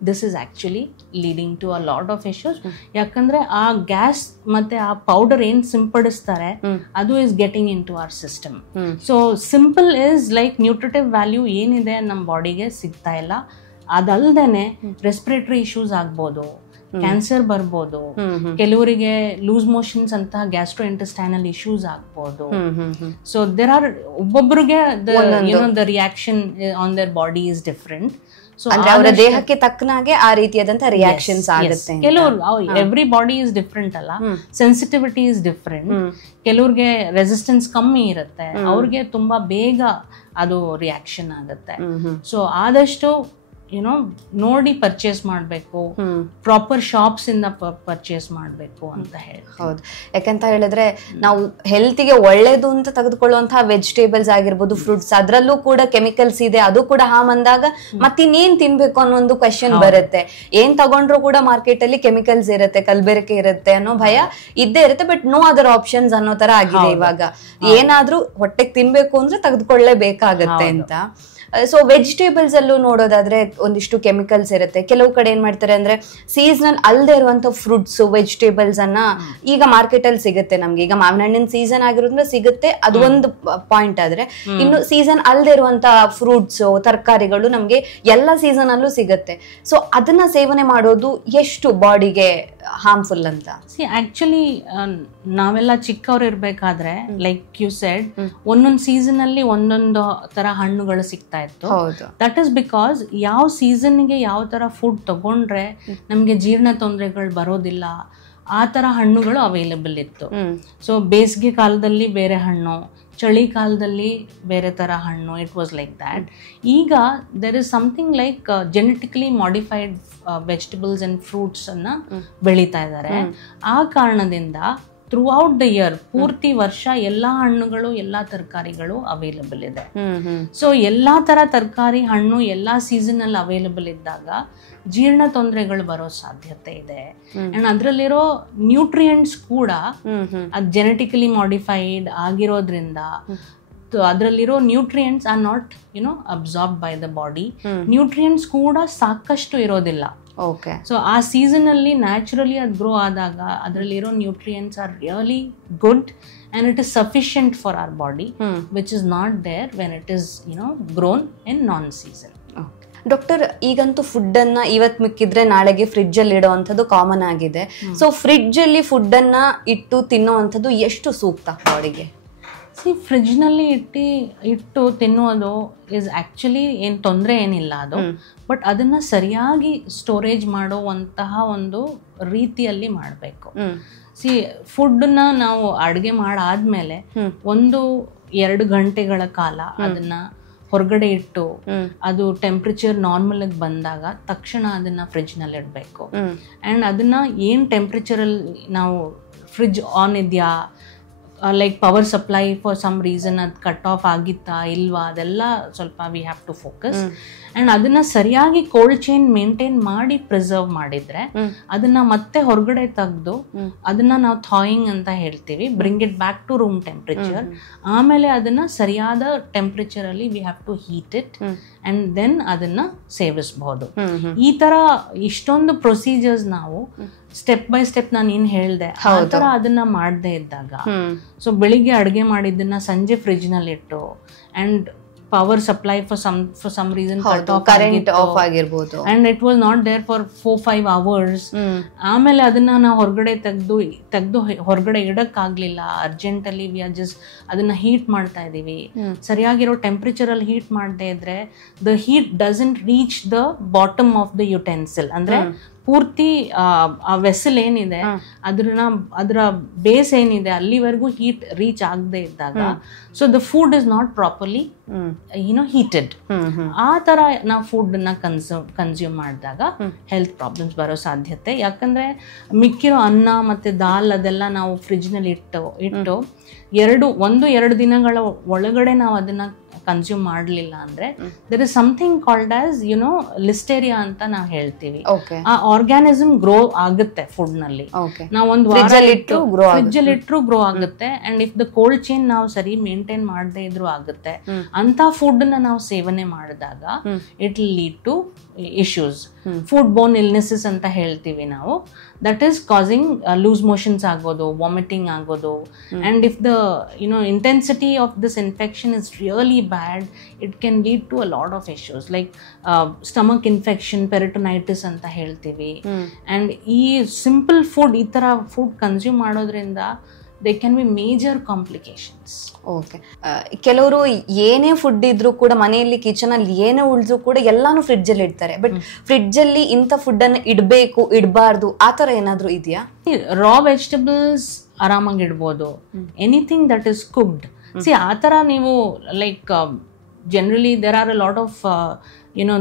this is actually leading to a lot of issues. ಯಾಕಂದ್ರೆ ಆ ಗ್ಯಾಸ್ ಮತ್ತೆ ಆ ಪೌಡರ್ ಏನ್ ಸಿಂಪಡಿಸ್ತಾರೆ ಅದು is getting into our system. So simple is like nutritive value ಏನಿದೆ ನಮ್ಮ ಬಾಡಿಗೆ ಸಿಗ್ತಾ ಇಲ್ಲ. ಅದಲ್ದೇನೆ ರೆಸ್ಪಿರೇಟರಿ ಇಶ್ಯೂಸ್ ಆಗ್ಬೋದು, ಕ್ಯಾನ್ಸರ್ ಬರ್ಬೋದು, ಕೆಲವರಿಗೆ ಲೂಸ್ ಮೋಷನ್ಸ್ ಅಂತಹ ಗ್ಯಾಸ್ಟ್ರೋ ಇಂಟೆಸ್ಟೈನಲ್ ಇಶ್ಯೂಸ್ ಆಗ್ಬೋದು. ಸೊ ದೇರ್ ಆರ್ ಒಬ್ಬೊಬ್ಬರಿಗೆ the reaction on their body is different. ಅವರ ದೇಹಕ್ಕೆ ತಕ್ಕನಾಗೆ ಆ ರೀತಿಯಾದಂತಹ ರಿಯಾಕ್ಷನ್ಸ್ ಆಗುತ್ತೆ. ಕೆಲವರು ಎವ್ರಿ ಬಾಡಿ ಇಸ್ ಡಿಫರೆಂಟ್ ಅಲ್ಲ, ಸೆನ್ಸಿಟಿವಿಟಿ ಇಸ್ ಡಿಫರೆಂಟ್. ಕೆಲವ್ರಿಗೆ ರೆಸಿಸ್ಟೆನ್ಸ್ ಕಮ್ಮಿ ಇರುತ್ತೆ, ಅವ್ರಿಗೆ ತುಂಬಾ ಬೇಗ ಅದು ರಿಯಾಕ್ಷನ್ ಆಗುತ್ತೆ. ಸೊ ಆದಷ್ಟು ನೋಡಿ ಪರ್ಚೇಸ್ ಮಾಡಬೇಕು, ಪ್ರಾಪರ್ ಶಾಪ್ಸ್ ಇಂದ ಪರ್ಚೇಸ್ ಮಾಡಬೇಕು ಅಂತ ಹೇಳಿ. ಹೌದು, ಯಾಕಂತ ಹೇಳಿದ್ರೆ ನಾವು ಹೆಲ್ತಿಗೆ ಒಳ್ಳೇದು ಅಂತ ತೆಗೆದುಕೊಳ್ಳುವಂತಹ ವೆಜಿಟೇಬಲ್ಸ್ ಆಗಿರ್ಬೋದು, ಫ್ರೂಟ್ಸ್, ಅದ್ರಲ್ಲೂ ಕೂಡ ಕೆಮಿಕಲ್ಸ್ ಇದೆ, ಅದು ಕೂಡ ಹಾಮ್ ಅಂದಾಗ ಮತ್ತಿನ್ನೇನ್ ತಿನ್ಬೇಕು ಅನ್ನೋ ಒಂದು ಕ್ವೆಶನ್ ಬರುತ್ತೆ. ಏನ್ ತಗೊಂಡ್ರು ಕೂಡ ಮಾರ್ಕೆಟ್ ಅಲ್ಲಿ ಕೆಮಿಕಲ್ಸ್ ಇರುತ್ತೆ, ಕಲ್ಬೆರಕೆ ಇರುತ್ತೆ ಅನ್ನೋ ಭಯ ಇದ್ದೇ ಇರುತ್ತೆ. ಬಟ್ ನೋ ಅದರ್ ಆಪ್ಷನ್ಸ್ ಅನ್ನೋ ತರ ಆಗಿದೆ ಇವಾಗ. ಏನಾದ್ರೂ ಹೊಟ್ಟೆಗೆ ತಿನ್ಬೇಕು ಅಂದ್ರೆ ತೆಗೆದುಕೊಳ್ಳೇಬೇಕಾಗತ್ತೆ ಅಂತ. ಸೊ ವೆಜಿಟೇಬಲ್ಸ್ ಅಲ್ಲೂ ನೋಡೋದಾದ್ರೆ ಒಂದಿಷ್ಟು ಕೆಮಿಕಲ್ಸ್ ಇರುತ್ತೆ. ಕೆಲವು ಕಡೆ ಏನ್ ಮಾಡ್ತಾರೆ ಅಂದ್ರೆ ಸೀಸನಲ್ ಅಲ್ಲದೆ ಇರುವಂತ ಫ್ರೂಟ್ಸ್ ವೆಜಿಟೇಬಲ್ಸ್ ಅನ್ನ ಈಗ ಮಾರ್ಕೆಟ್ ಅಲ್ಲಿ ಸಿಗುತ್ತೆ ನಮ್ಗೆ. ಈಗ ಮಾವಿನ ಹಣ್ಣಿನ ಸೀಸನ್ ಆಗಿರೋದ್ರಿಂದ ಸಿಗುತ್ತೆ, ಅದು ಒಂದು ಪಾಯಿಂಟ್. ಆದ್ರೆ ಇನ್ನು ಸೀಸನ್ ಅಲ್ಲದೆ ಇರುವಂತ ಫ್ರೂಟ್ಸ್ ತರಕಾರಿಗಳು ನಮ್ಗೆ ಎಲ್ಲ ಸೀಸನ್ ಅಲ್ಲೂ ಸಿಗುತ್ತೆ. ಸೊ ಅದನ್ನ ಸೇವನೆ ಮಾಡೋದು ಎಷ್ಟು ಬಾಡಿಗೆ ಹಾರ್ಮ್ಫುಲ್ ಅಂತ? ಆಕ್ಚುಲಿ ನಾವೆಲ್ಲ ಚಿಕ್ಕವ್ರು ಇರ್ಬೇಕಾದ್ರೆ ಲೈಕ್ ಯು ಸೆಡ್ ಒಂದೊಂದು ಸೀಸನ್ ಅಲ್ಲಿ ಒಂದೊಂದು ತರ ಹಣ್ಣುಗಳು ಸಿಗ್ತಾ ಇತ್ತು. ದಟ್ ಇಸ್ ಬಿಕಾಸ್ ಯಾವ ಸೀಸನ್ಗೆ ಯಾವ ತರ ಫುಡ್ ತಗೊಂಡ್ರೆ ನಮ್ಗೆ ಜೀರ್ಣ ತೊಂದರೆಗಳು ಬರೋದಿಲ್ಲ ಆ ತರ ಹಣ್ಣುಗಳು ಅವೈಲೇಬಲ್ ಇತ್ತು. ಸೊ ಬೇಸಿಗೆ ಕಾಲದಲ್ಲಿ ಬೇರೆ ಹಣ್ಣು, ಚಳಿಗಾಲದಲ್ಲಿ ಬೇರೆ ತರ ಹಣ್ಣು, ಇಟ್ ವಾಸ್ ಲೈಕ್ ದ್ಯಾಟ್. ಈಗ there is something like genetically modified vegetables and fruits ಅನ್ನ ಬೆಳೀತಾ ಇದ್ದಾರೆ. ಆ ಕಾರಣದಿಂದ ಥ್ರೂ ಔಟ್ ದ ಇಯರ್, ಪೂರ್ತಿ ವರ್ಷ ಎಲ್ಲಾ ಹಣ್ಣುಗಳು ಎಲ್ಲಾ ತರಕಾರಿಗಳು ಅವೈಲಬಲ್ ಇದೆ. ಸೊ ಎಲ್ಲಾ ತರ ತರಕಾರಿ ಹಣ್ಣು ಎಲ್ಲಾ ಸೀಸನ್ ಅಲ್ಲಿ ಅವೈಲಬಲ್ ಇದ್ದಾಗ ಜೀರ್ಣ ತೊಂದರೆಗಳು ಬರೋ ಸಾಧ್ಯತೆ ಇದೆ. ಅಂಡ್ ಅದ್ರಲ್ಲಿರೋ ನ್ಯೂಟ್ರಿಯೆಂಟ್ಸ್ ಕೂಡ ಅದು ಜೆನೆಟಿಕಲಿ ಮಾಡಿಫೈಡ್ ಆಗಿರೋದ್ರಿಂದ ಅದರಲ್ಲಿರೋ nutrients are not absorb by the body. Nutrients ಕೂಡ ಸಾಕಷ್ಟು ಇರೋದಿಲ್ಲ. ಸೊ ಆ ಸೀಸನ್ ಅಲ್ಲಿ ನ್ಯಾಚುರಲಿ ಅದು ಗ್ರೋ ಆದಾಗ ಅದರಲ್ಲಿರೋ nutrients are really good and it is sufficient for our body, which is not there when it is grown in non season. Doctor, ಈಗಂತೂ food ಅನ್ನ ಇವತ್ ಮಿಕ್ಕಿದ್ರೆ ನಾಳೆಗೆ ಫ್ರಿಡ್ಜ್ ಅಲ್ಲಿ ಇಡುವಂಥದ್ದು ಕಾಮನ್ ಆಗಿದೆ. ಸೊ ಫ್ರಿಡ್ಜ್ ಅಲ್ಲಿ ಫುಡ್ ಅನ್ನ ಇಟ್ಟು ತಿನ್ನುವಂಥದ್ದು ಎಷ್ಟು ಸೂಕ್ತ ಬಾಡಿಗೆ? ಫ್ರಿಡ್ಜ್ ನಲ್ಲಿ ಇಟ್ಟು ತಿನ್ನುವುದು ಇಸ್ ಆಕ್ಚುಲಿ ಏನ್ ತೊಂದರೆ ಏನಿಲ್ಲ ಅದು. ಬಟ್ ಅದನ್ನ ಸರಿಯಾಗಿ ಸ್ಟೋರೇಜ್ ಮಾಡುವಂತಹ ಒಂದು ರೀತಿಯಲ್ಲಿ ಮಾಡಬೇಕು. ಫುಡ್ನ ನಾವು ಅಡುಗೆ ಮಾಡಾದ್ಮೇಲೆ 1-2 ಗಂಟೆಗಳ ಕಾಲ ಅದನ್ನ ಹೊರಗಡೆ ಇಟ್ಟು ಅದು ಟೆಂಪ್ರೇಚರ್ ನಾರ್ಮಲ್ ಆಗಿ ಬಂದಾಗ ತಕ್ಷಣ ಅದನ್ನ ಫ್ರಿಡ್ಜ್ ನಲ್ಲಿ ಇಡಬೇಕು. ಅಂಡ್ ಅದನ್ನ ಏನ್ ಟೆಂಪ್ರೇಚರ್ ಅಲ್ಲಿ ನಾವು ಫ್ರಿಡ್ಜ್ ಆನ್ ಇದೆಯಾ, like power supply for some reason ಅದು ಕಟ್ ಆಫ್ ಆಗಿತ್ತಾ ಇಲ್ವಾ, ಅದೆಲ್ಲ ಸ್ವಲ್ಪ we have to focus. And ಅದನ್ನ ಸರಿಯಾಗಿ ಕೋಲ್ಡ್ ಚೈನ್ ಮೇಂಟೈನ್ ಮಾಡಿ ಪ್ರಿಸರ್ವ್ ಮಾಡಿದ್ರೆ ಅದನ್ನ ಮತ್ತೆ ಹೊರಗಡೆ ತೆಗೆದು ಅದನ್ನ ನಾವು ಥಾಯಿಂಗ್ ಅಂತ ಹೇಳ್ತೀವಿ, bring it back to room temperature. ಆಮೇಲೆ ಅದನ್ನ ಸರಿಯಾದ ಟೆಂಪ್ರೇಚರ್ ಅಲ್ಲಿ we have to heat it and then ಅದನ್ನ ಸೇವಿಸಬಹುದು. ಈ ತರ ಇಷ್ಟೊಂದು ಪ್ರೊಸೀಜರ್ಸ್ ನಾವು ಸ್ಟೆಪ್ ಬೈ ಸ್ಟೆಪ್ ನಾನು ಏನ್ ಹೇಳ್ದೆ ಆ ತರ ಅದನ್ನ ಮಾಡದೇ ಇದ್ದಾಗ, ಸೊ ಬೆಳಿಗ್ಗೆ ಅಡುಗೆ ಮಾಡಿದ್ದನ್ನ ಸಂಜೆ ಫ್ರಿಡ್ಜ್ ನಲ್ಲಿ ಇಟ್ಟು and power supply for some reason current off ಆಗಿರಬಹುದು and it was not there for 4-5 hours. ಆಮೇಲೆ ಅದನ್ನ ನಾವು ಹೊರಗಡೆ ತೆಗ್ದು ಹೊರಗಡೆ ಇಡಕ್ ಆಗ್ಲಿಲ್ಲ, ಅರ್ಜೆಂಟ್ ಅಲ್ಲಿ ವಿ ಆರ್ ಜಸ್ಟ್ ಅದನ್ನ ಹೀಟ್ ಮಾಡ್ತಾ ಇದೀವಿ. ಸರಿಯಾಗಿರೋ ಟೆಂಪ್ರೇಚರ್ ಅಲ್ಲಿ ಹೀಟ್ ಮಾಡದೇ ಇದ್ರೆ the heat doesn't reach the bottom of the utensil. ಅಂದ್ರೆ ಪೂರ್ತಿ ಆ ವೆಸಲ್ ಏನಿದೆ ಅದರ ಬೇಸ್ ಏನಿದೆ ಅಲ್ಲಿವರೆಗೂ ಹೀಟ್ ರೀಚ್ ಆಗದೆ ಇದ್ದಾಗ so the food is not properly heated. ಆ ತರ ನಾವು ಫುಡ್ ನ ಕನ್ಸ್ಯೂಮ್ ಮಾಡಿದಾಗ ಹೆಲ್ತ್ ಪ್ರಾಬ್ಲಮ್ಸ್ ಬರೋ ಸಾಧ್ಯತೆ. ಯಾಕಂದ್ರೆ ಮಿಕ್ಕಿರೋ ಅನ್ನ ಮತ್ತೆ ದಾಲ್ ಅದೆಲ್ಲ ನಾವು ಫ್ರಿಡ್ಜ್ ನಲ್ಲಿ ಇಟ್ಟು 1-2 ದಿನಗಳ ಒಳಗಡೆ ನಾವು ಅದನ್ನ ಕನ್ಸ್ಯೂಮ್ ಮಾಡಲಿಲ್ಲ ಅಂದ್ರೆ there is something called as listeria ಅಂತ ನಾವು ಹೇಳ್ತೀವಿ. ಆ ಆರ್ಗ್ಯಾನಿಸಮ್ ಗ್ರೋ ಆಗುತ್ತೆ ಫುಡ್ ನಲ್ಲಿ. ನಾವು ಒಂದು ವಾರ ಫ್ರಿಡ್ಜ್ ಅಲ್ಲಿ ಇಟ್ಟರು ಗ್ರೋ ಆಗುತ್ತೆ. And if the cold chain ನಾವು ಸರಿ ಮೇಂಟೈನ್ ಮಾಡದೇ ಇದ್ರು ಆಗುತ್ತೆ. ಅಂತ ಫುಡ್ ನ ನಾವು ಸೇವನೆ ಮಾಡಿದಾಗ it will lead to issues, food borne illnesses ಅಂತ ಹೇಳ್ತೀವಿ ನಾವು. That is causing loose motions ಆಗೋದು, ವಾಮಿಟಿಂಗ್ ಆಗೋದು. And if the intensity of this infection is really bad, it can lead to a lot of issues like stomach infection, peritonitis ಅಂತ ಹೇಳ್ತೀವಿ. And ಈ simple food ಈ ತರ food consume ಮಾಡೋದ್ರಿಂದ they can be major complications. ಕೆಲವರು ಏನೇ food ಇದ್ರೂ ಕೂಡ ಮನೆಯಲ್ಲಿ ಕಿಚನ್ ಅಲ್ಲಿ ಏನೇ ಉಳಿದ್ರು ಕೂಡ ಎಲ್ಲಾನು ಫ್ರಿಡ್ಜ್ ಅಲ್ಲಿ ಇಡ್ತಾರೆ. ಬಟ್ ಫ್ರಿಡ್ಜ್ ಅಲ್ಲಿ ಇಂಥ ಫುಡ್ ಅನ್ನ ಇಡಬೇಕು ಇಡಬಾರ್ದು ಆ ತರ ಏನಾದ್ರು ಇದೆಯಾ? ರಾ ವೆಜಿಟೇಬಲ್ಸ್ ಆರಾಮಾಗಿ ಇಡ್ಬೋದು. ಎನಿಥಿಂಗ್ ದಟ್ ಇಸ್ ಕುಕ್ಡ್, ಆ ತರ ನೀವು like generally there are a lot of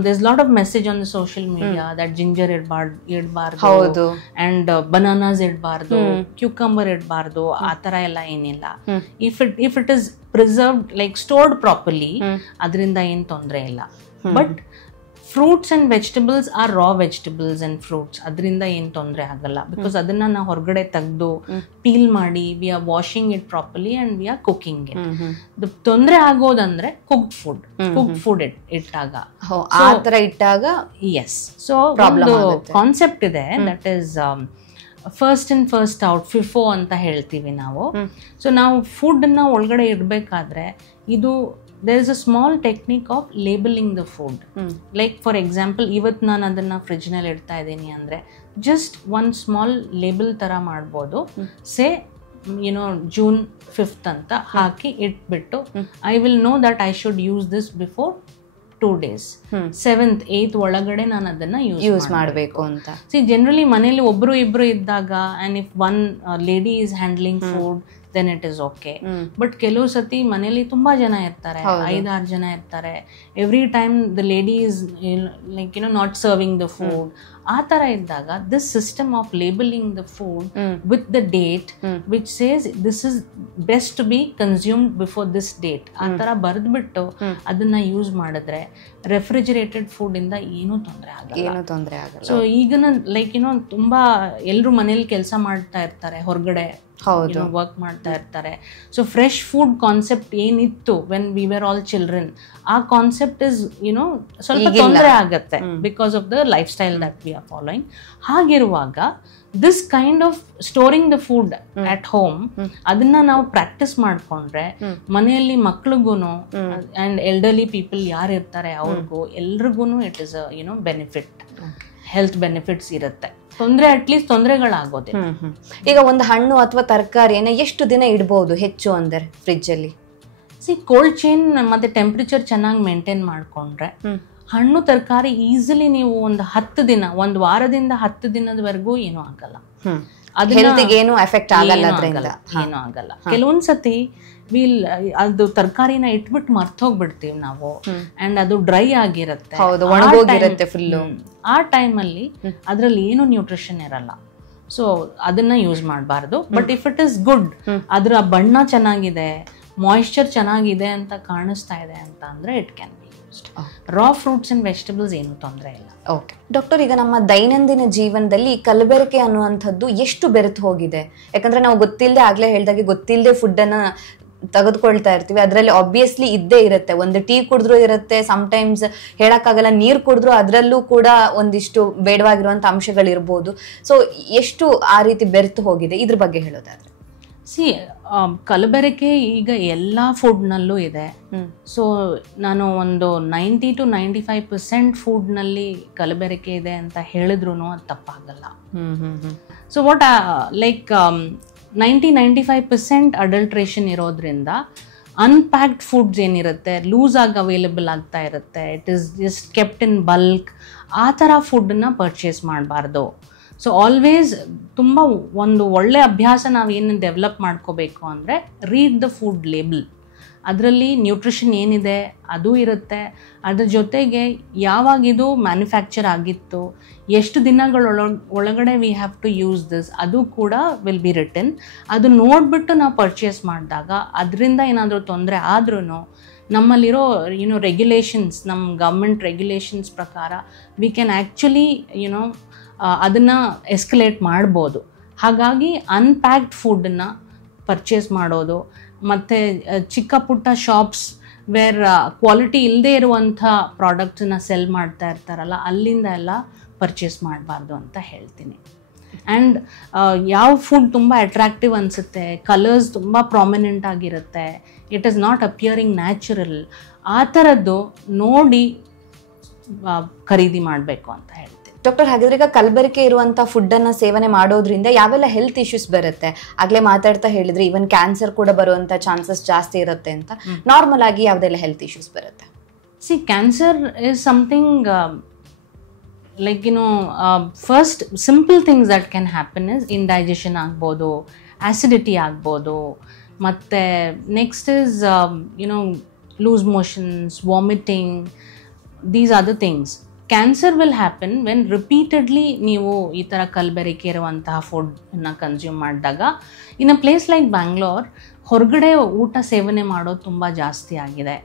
there's a lot of message on the social media that ginger idbardu and bananas idbardu, cucumber idbardu, ಆ ತರ ಎಲ್ಲ ಏನಿಲ್ಲ. if it is preserved like stored properly ಅದರಿಂದ ಏನು ತೊಂದರೆ ಇಲ್ಲ. But fruits and vegetables or raw vegetables and fruits, ಅದರಿಂದ ಏನು ತೊಂದರೆ ಆಗಲ್ಲ. ಬಿಕಾಸ್ ಅದನ್ನು ನಾವು ಹೊರಗಡೆ ತೆಗೆದು ಪೀಲ್ ಮಾಡಿ we are washing it properly and we are cooking it. ತೊಂದರೆ ಆಗೋದಂದ್ರೆ ಕುಕ್ಡ್ ಫುಡ್ ಇಟ್ಟಾಗ, ಆ ಥರ ಇಟ್ಟಾಗ. ಎಸ್. ಸೊ ಒಂದು ಕಾನ್ಸೆಪ್ಟ್ ಇದೆ, that is first in first out, FIFO ಅಂತ ಹೇಳ್ತೀವಿ ನಾವು. ಸೊ ನಾವು ಫುಡ್ನ ಒಳಗಡೆ ಇಡಬೇಕಾದ್ರೆ ಇದು there is a small technique of labeling the food. Like for example, ಇವತ್ತು ನಾನು ಅದನ್ನು ಫ್ರಿಜ್ನಲ್ಲಿ ಇಡ್ತಾ ಇದ್ದೀನಿ ಅಂದರೆ ಜಸ್ಟ್ ಒಂದು ಸ್ಮಾಲ್ ಲೇಬಲ್ ಥರ ಮಾಡ್ಬೋದು. ಸೇ June 5th ಅಂತ ಹಾಕಿ ಇಟ್ಬಿಟ್ಟು I will no that I should use this before 2 days. 7th 8th ಒಳಗಡೆ ನಾನು ಅದನ್ನ ಯೂಸ್ ಮಾಡಬೇಕು ಅಂತ. ಜನರಲಿ ಮನೇಲಿ ಒಬ್ರು ಇಬ್ರು ಇದ್ದಾಗ and if one lady is handling food then it is okay. But ಕೆಲವು ಸತಿ ಮನೇಲಿ ತುಂಬಾ ಜನ ಇರ್ತಾರೆ, 5-6 ಜನ ಇರ್ತಾರೆ. Every time the lady is like not serving the food. ಆ ಥರ ಇದ್ದಾಗ this system of labelling the food with the date which says this is best to be consumed before this date, ಆ ಥರ ಬರೆದ್ಬಿಟ್ಟು ಅದನ್ನ ಯೂಸ್ ಮಾಡಿದ್ರೆ ರೆಫ್ರಿಜಿರೇಟೆಡ್ food ಇಂದ ಏನೂ ತೊಂದರೆ ಆಗಲ್ಲ. ಸೊ ಈಗಿನ ಲೈಕ್ ತುಂಬಾ ಎಲ್ಲರೂ ಮನೇಲಿ ಕೆಲಸ ಮಾಡ್ತಾ ಇರ್ತಾರೆ, ಹೊರಗಡೆ ವರ್ಕ್ ಮಾಡ್ತಾ ಇರ್ತಾರೆ. ಸೊ ಫ್ರೆಶ್ ಫುಡ್ ಕಾನ್ಸೆಪ್ಟ್ ಏನಿತ್ತು when we were all children, ಆ ಕಾನ್ಸೆಪ್ಟ್ ಇಸ್ ಸ್ವಲ್ಪ ತೊಂದರೆ ಆಗತ್ತೆ because of the lifestyle that we are following. ಹಾಗಿರುವಾಗ this kind of storing the food at home, ಅದನ್ನ ನಾವು ಪ್ರಾಕ್ಟೀಸ್ ಮಾಡ್ಕೊಂಡ್ರೆ ಮನೆಯಲ್ಲಿ ಮಕ್ಳಿಗೂ ಅಂಡ್ ಎಲ್ಡರ್ಲಿ ಪೀಪಲ್ ಯಾರು ಇರ್ತಾರೆ ಅವ್ರಿಗೂ ಎಲ್ರಿಗೂ it is benefit, health benefits ಇರುತ್ತೆ. ತೊಂದರೆ ಅಟ್ಲೀಸ್ಟ್ ತೊಂದರೆಗಳಾಗೋದೆ. ಈಗ ಒಂದು ಹಣ್ಣು ಅಥವಾ ತರಕಾರಿಯನ್ನ ಎಷ್ಟು ದಿನ ಇಡಬಹುದು ಹೆಚ್ಚು ಅಂದರೆ ಫ್ರಿಜ್ ಅಲ್ಲಿ? ಕೋಲ್ಡ್ ಚೈನ್ ಮತ್ತೆ ಟೆಂಪರೇಚರ್ ಚೆನ್ನಾಗಿ ಮೇಂಟೈನ್ ಮಾಡ್ಕೊಂಡ್ರೆ ಹಣ್ಣು ತರಕಾರಿ ಈಸಿಲಿ ನೀವು ಒಂದು 10 ದಿನ, ಒಂದು ವಾರದಿಂದ 10 ದಿನದವರೆಗೂ ಏನೂ ಆಗಲ್ಲ. ಏನು ಎಫೆಕ್ಟ್ ಆಗಲ್ಲ, ಏನೂ ಆಗಲ್ಲ. ಕೆಲವೊಂದ್ಸತಿ ಅದು ತರಕಾರಿನ ಇಟ್ಬಿಟ್ಟು ಮರ್ತೋಗ್ಬಿಡ್ತೀವಿ ನಾವು, ಅಂಡ್ ಅದು ಡ್ರೈ ಆಗಿರುತ್ತೆ, ಒಣಗೋಗಿರುತ್ತೆ ಫುಲ್. ಆ ಟೈಮಲ್ಲಿ ಅದ್ರಲ್ಲಿ ಏನು ನ್ಯೂಟ್ರಿಷನ್ ಇರಲ್ಲ. ಸೊ ಅದನ್ನ ಯೂಸ್ ಮಾಡಬಾರ್ದು. But if it is good, ಅದ್ರ ಬಣ್ಣ ಚೆನ್ನಾಗಿದೆ, ಮಾಯಿಶ್ಚರ್ ಚೆನ್ನಾಗಿದೆ ಅಂತ ಕಾಣಿಸ್ತಾ ಇದೆ ಅಂತ ಅಂದ್ರೆ it can be used. Raw fruits and vegetables ಏನು ತೊಂದರೆ ಇಲ್ಲ. ಓಕೆ ಡಾಕ್ಟರ್, ಈಗ ನಮ್ಮ ದೈನಂದಿನ ಜೀವನದಲ್ಲಿ ಕಲಬೆರಕೆ ಅನ್ನುವಂಥದ್ದು ಎಷ್ಟು ಬೆರೆತು ಹೋಗಿದೆ? ಯಾಕಂದ್ರೆ ನಾವು ಗೊತ್ತಿಲ್ಲದೆ, ಆಗ್ಲೇ ಹೇಳ್ದಾಗೆ ಗೊತ್ತಿಲ್ಲದೆ ಫುಡ್ ಅನ್ನ ತೆಗೆದುಕೊಳ್ತಾ ಇರ್ತೀವಿ. ಅದರಲ್ಲಿ ಆಬ್ವಿಯಸ್ಲಿ ಇದ್ದೇ ಇರುತ್ತೆ. ಒಂದು ಟೀ ಕುಡಿದ್ರು ಇರುತ್ತೆ, ಸಮ್ಟೈಮ್ಸ್ ಹೇಳಕ್ಕಾಗಲ್ಲ, ನೀರು ಕುಡಿದ್ರು ಅದರಲ್ಲೂ ಕೂಡ ಒಂದಿಷ್ಟು ಬೇಡವಾಗಿರುವಂತ ಅಂಶಗಳಿರ್ಬೋದು. ಸೊ ಎಷ್ಟು ಆ ರೀತಿ ಬೆರೆತು ಹೋಗಿದೆ, ಇದ್ರ ಬಗ್ಗೆ ಹೇಳೋದಾದ್ರೆ? ಕಲಬೆರಕೆ ಈಗ ಎಲ್ಲ ಫುಡ್ನಲ್ಲೂ ಇದೆ. ಸೊ ನಾನು ಒಂದು 90 to 95% ಫುಡ್ನಲ್ಲಿ ಕಲಬೆರಕೆ ಇದೆ ಅಂತ ಹೇಳಿದ್ರು ಅದು ತಪ್ಪಾಗಲ್ಲ. ಸೊ ವಾಟ್ ಲೈಕ್ 90-95% ಅಡಲ್ಟ್ರೇಷನ್ ಇರೋದ್ರಿಂದ ಅನ್ಪ್ಯಾಕ್ಡ್ ಫುಡ್ಸ್ ಏನಿರುತ್ತೆ ಲೂಸ್ ಆಗಿ ಅವೈಲೇಬಲ್ ಆಗ್ತಾ ಇರುತ್ತೆ. It is just kept in bulk. ಆ ಥರ ಫುಡ್ಡನ್ನ ಪರ್ಚೇಸ್ ಮಾಡಬಾರ್ದು. ಸೊ ಆಲ್ವೇಸ್ ತುಂಬ ಒಂದು ಒಳ್ಳೆ ಅಭ್ಯಾಸ ನಾವೇನು ಡೆವಲಪ್ ಮಾಡ್ಕೋಬೇಕು ಅಂದರೆ ರೀಡ್ ದ ಫುಡ್ ಲೇಬಲ್. ಅದರಲ್ಲಿ ನ್ಯೂಟ್ರಿಷನ್ ಏನಿದೆ ಅದು ಇರುತ್ತೆ. ಅದ್ರ ಜೊತೆಗೆ ಯಾವಾಗಿದು ಮ್ಯಾನುಫ್ಯಾಕ್ಚರ್ ಆಗಿತ್ತು, ಎಷ್ಟು ಒಳಗಡೆ we have to use this, ಅದು ಕೂಡ ವಿಲ್ ಬಿ ರಿಟನ್. ಅದು ನೋಡಿಬಿಟ್ಟು ನಾವು ಪರ್ಚೇಸ್ ಮಾಡಿದಾಗ ಅದರಿಂದ ಏನಾದರೂ ತೊಂದರೆ ಆದ್ರೂ ನಮ್ಮಲ್ಲಿರೋ ರೆಗ್ಯುಲೇಷನ್ಸ್, ನಮ್ಮ ಗೌರ್ಮೆಂಟ್ ರೆಗ್ಯುಲೇಷನ್ಸ್ ಪ್ರಕಾರ ವಿ ಕ್ಯಾನ್ ಆ್ಯಕ್ಚುಲಿ ಅದನ್ನು ಎಸ್ಕಲೇಟ್ ಮಾಡ್ಬೋದು. ಹಾಗಾಗಿ ಅನ್ಪ್ಯಾಕ್ಡ್ ಫುಡ್ಡನ್ನು ಪರ್ಚೇಸ್ ಮಾಡೋದು, ಮತ್ತು ಚಿಕ್ಕ ಪುಟ್ಟ ಶಾಪ್ಸ್ ವೇರ್ ಕ್ವಾಲಿಟಿ ಇಲ್ಲದೆ ಇರುವಂಥ ಪ್ರಾಡಕ್ಟ್ಸನ್ನ ಸೆಲ್ ಮಾಡ್ತಾ ಇರ್ತಾರಲ್ಲ, ಅಲ್ಲಿಂದ ಎಲ್ಲ ಪರ್ಚೇಸ್ ಮಾಡಬಾರ್ದು ಅಂತ ಹೇಳ್ತೀನಿ. ಆ್ಯಂಡ್ ಯಾವ ಫುಡ್ ತುಂಬ ಅಟ್ರಾಕ್ಟಿವ್ ಅನಿಸುತ್ತೆ, ಕಲರ್ಸ್ ತುಂಬ ಪ್ರಾಮಿನೆಂಟ್ ಆಗಿರುತ್ತೆ, it is not appearing natural, ಆ ಥರದ್ದು ನೋಡಿ ಖರೀದಿ ಮಾಡಬೇಕು ಅಂತ ಹೇಳ್ತೀನಿ. ಡಾಕ್ಟರ್, ಹಾಗಾದ್ರೆ ಈಗ ಕಲಬೆರಕೆ ಇರುವಂತ ಫುಡ್ ಅನ್ನ ಸೇವನೆ ಮಾಡೋದ್ರಿಂದ ಯಾವೆಲ್ಲ ಹೆಲ್ತ್ ಇಶ್ಯೂಸ್ ಬರುತ್ತೆ? ಆಗ್ಲೇ ಮಾತಾಡ್ತಾ ಹೇಳಿದ್ರೆ ಈವನ್ ಕ್ಯಾನ್ಸರ್ ಕೂಡ ಬರುವಂತ ಚಾನ್ಸಸ್ ಜಾಸ್ತಿ ಇರುತ್ತೆ ಅಂತ. ನಾರ್ಮಲ್ ಆಗಿ ಯಾವ್ದೆಲ್ಲ ಹೆಲ್ತ್ ಇಶ್ಯೂಸ್ ಬರುತ್ತೆ? Cancer is something like first simple things that can happen is indigestion ಆಗ್ಬೋದು, ಆಸಿಡಿಟಿ ಆಗ್ಬೋದು, ಮತ್ತು next is loose motions, vomiting, these are the things. Cancer will happen when repeatedly ನೀವು ಈ ಥರ ಕಲಬೆರಕೆ ಇರುವಂತಹ ಫುಡ್ನ ಕನ್ಸ್ಯೂಮ್ ಮಾಡಿದಾಗ. In a place like Bangalore ಹೊರಗಡೆ ಊಟ ಸೇವನೆ ಮಾಡೋದು ತುಂಬ ಜಾಸ್ತಿ ಆಗಿದೆ.